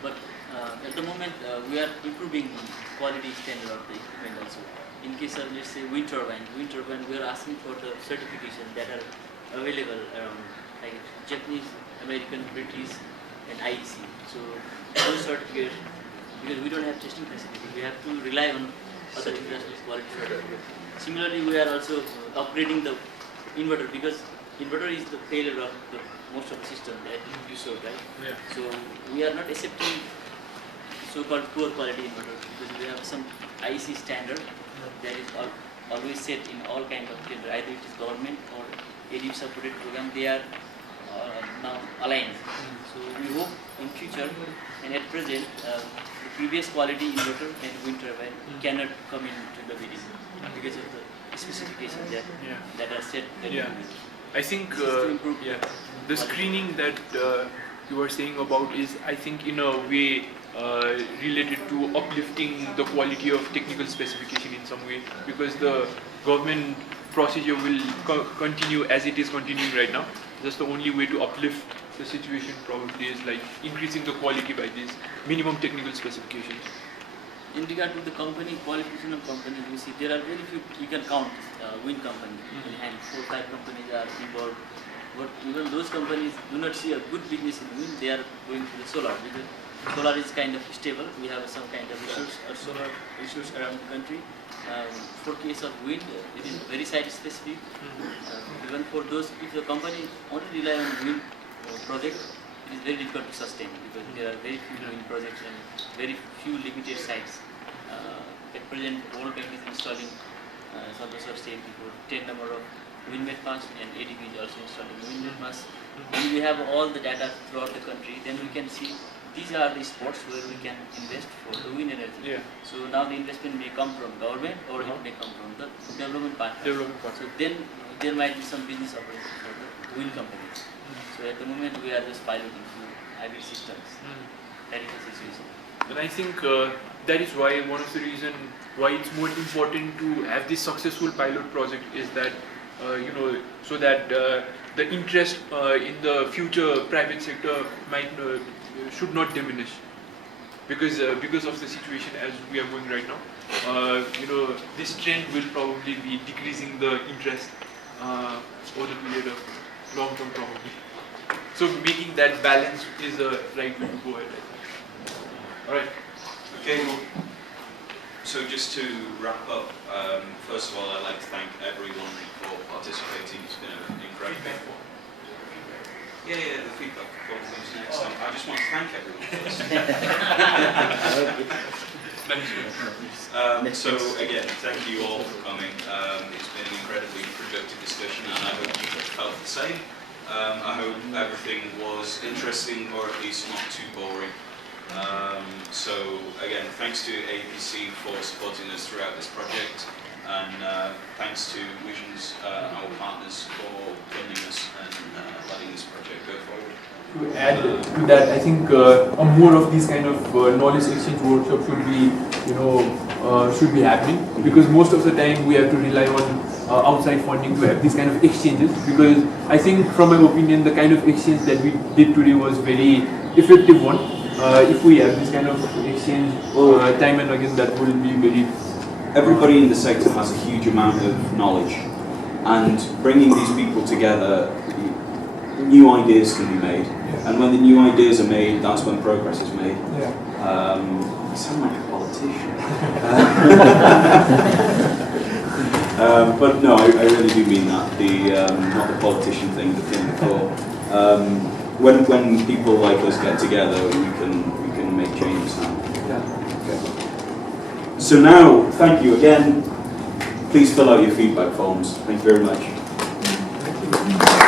But at the moment, we are improving quality standard of the equipment also. In case of, let's say, wind turbine, we are asking for the certification that are available around, like Japanese, American, British, and IEC. So those certificates, because we don't have testing facility, we have to rely on other international quality certificates. Similarly, we are also upgrading the inverter, because inverter is the failure of most of the system that you saw, right? Yeah. So we are not accepting so-called poor quality inverter, because we have some IEC standard that is always set in all kinds of tender, either it is government or ADU supported program. They are now aligned. So we hope in future, and at present, the previous quality inverter and wind turbine cannot come into the bidding because of the specifications that are set. I think the screening that you were saying about is, I think, in a way related to uplifting the quality of technical specification in some way, because the government procedure will continue as it is continuing right now. That's the only way to uplift the situation probably is like increasing the quality by these minimum technical specifications. In regard to the company, qualification of company, you see there are very few, you can count wind company in hand, 4 or 5 companies are involved. But even those companies do not see a good business in wind, they are going to the solar, because solar is kind of stable. We have some kind of resource or solar resource around the country. For case of wind, it is very site specific. Even for those, if the company only rely on wind project, it is very difficult to sustain, because there are very few wind projects and very few limited sites. At present, World Bank is installing some sustain before 10 number of windmill parks, and ADB is also installing windmill parks. When we have all the data throughout the country, then we can see these are the spots where we can invest for the wind energy. So now the investment may come from government, or it may come from the development partner. So then there might be some business opportunity for the wind companies. So at the moment we are just piloting hybrid systems. That is the situation. And I think that is why one of the reasons why it's more important to have this successful pilot project is that so that the interest in the future private sector should not diminish, because of the situation as we are going right now. This trend will probably be decreasing the interest over the period of long term probably. So making that balance is the right way to go ahead. All right. Okay. So just to wrap up, first of all, I'd like to thank everyone for participating. It's been an incredible. Yeah, the feedback comes next time. I just want to thank everyone first. So again, thank you all for coming. It's been an incredibly productive discussion, and I hope you felt the same. I hope everything was interesting, or at least not too boring. So again, thanks to APC for supporting us throughout this project. And thanks to Visions, our partners, for funding us and letting this project go forward. To add to that, I think more of these kind of knowledge exchange workshops should be, should be happening, because most of the time we have to rely on outside funding to have these kind of exchanges. Because I think, from my opinion, the kind of exchange that we did today was very effective one. If we have this kind of exchange time and again, that will be very. Everybody in the sector has a huge amount of knowledge, and bringing these people together, new ideas can be made. And when the new ideas are made, that's when progress is made. You sound like a politician. But no, I really do mean that. Not the politician thing, the thing before. When people like us get together, we can make changes now. Okay. So now, thank you again. Please fill out your feedback forms. Thank you very much.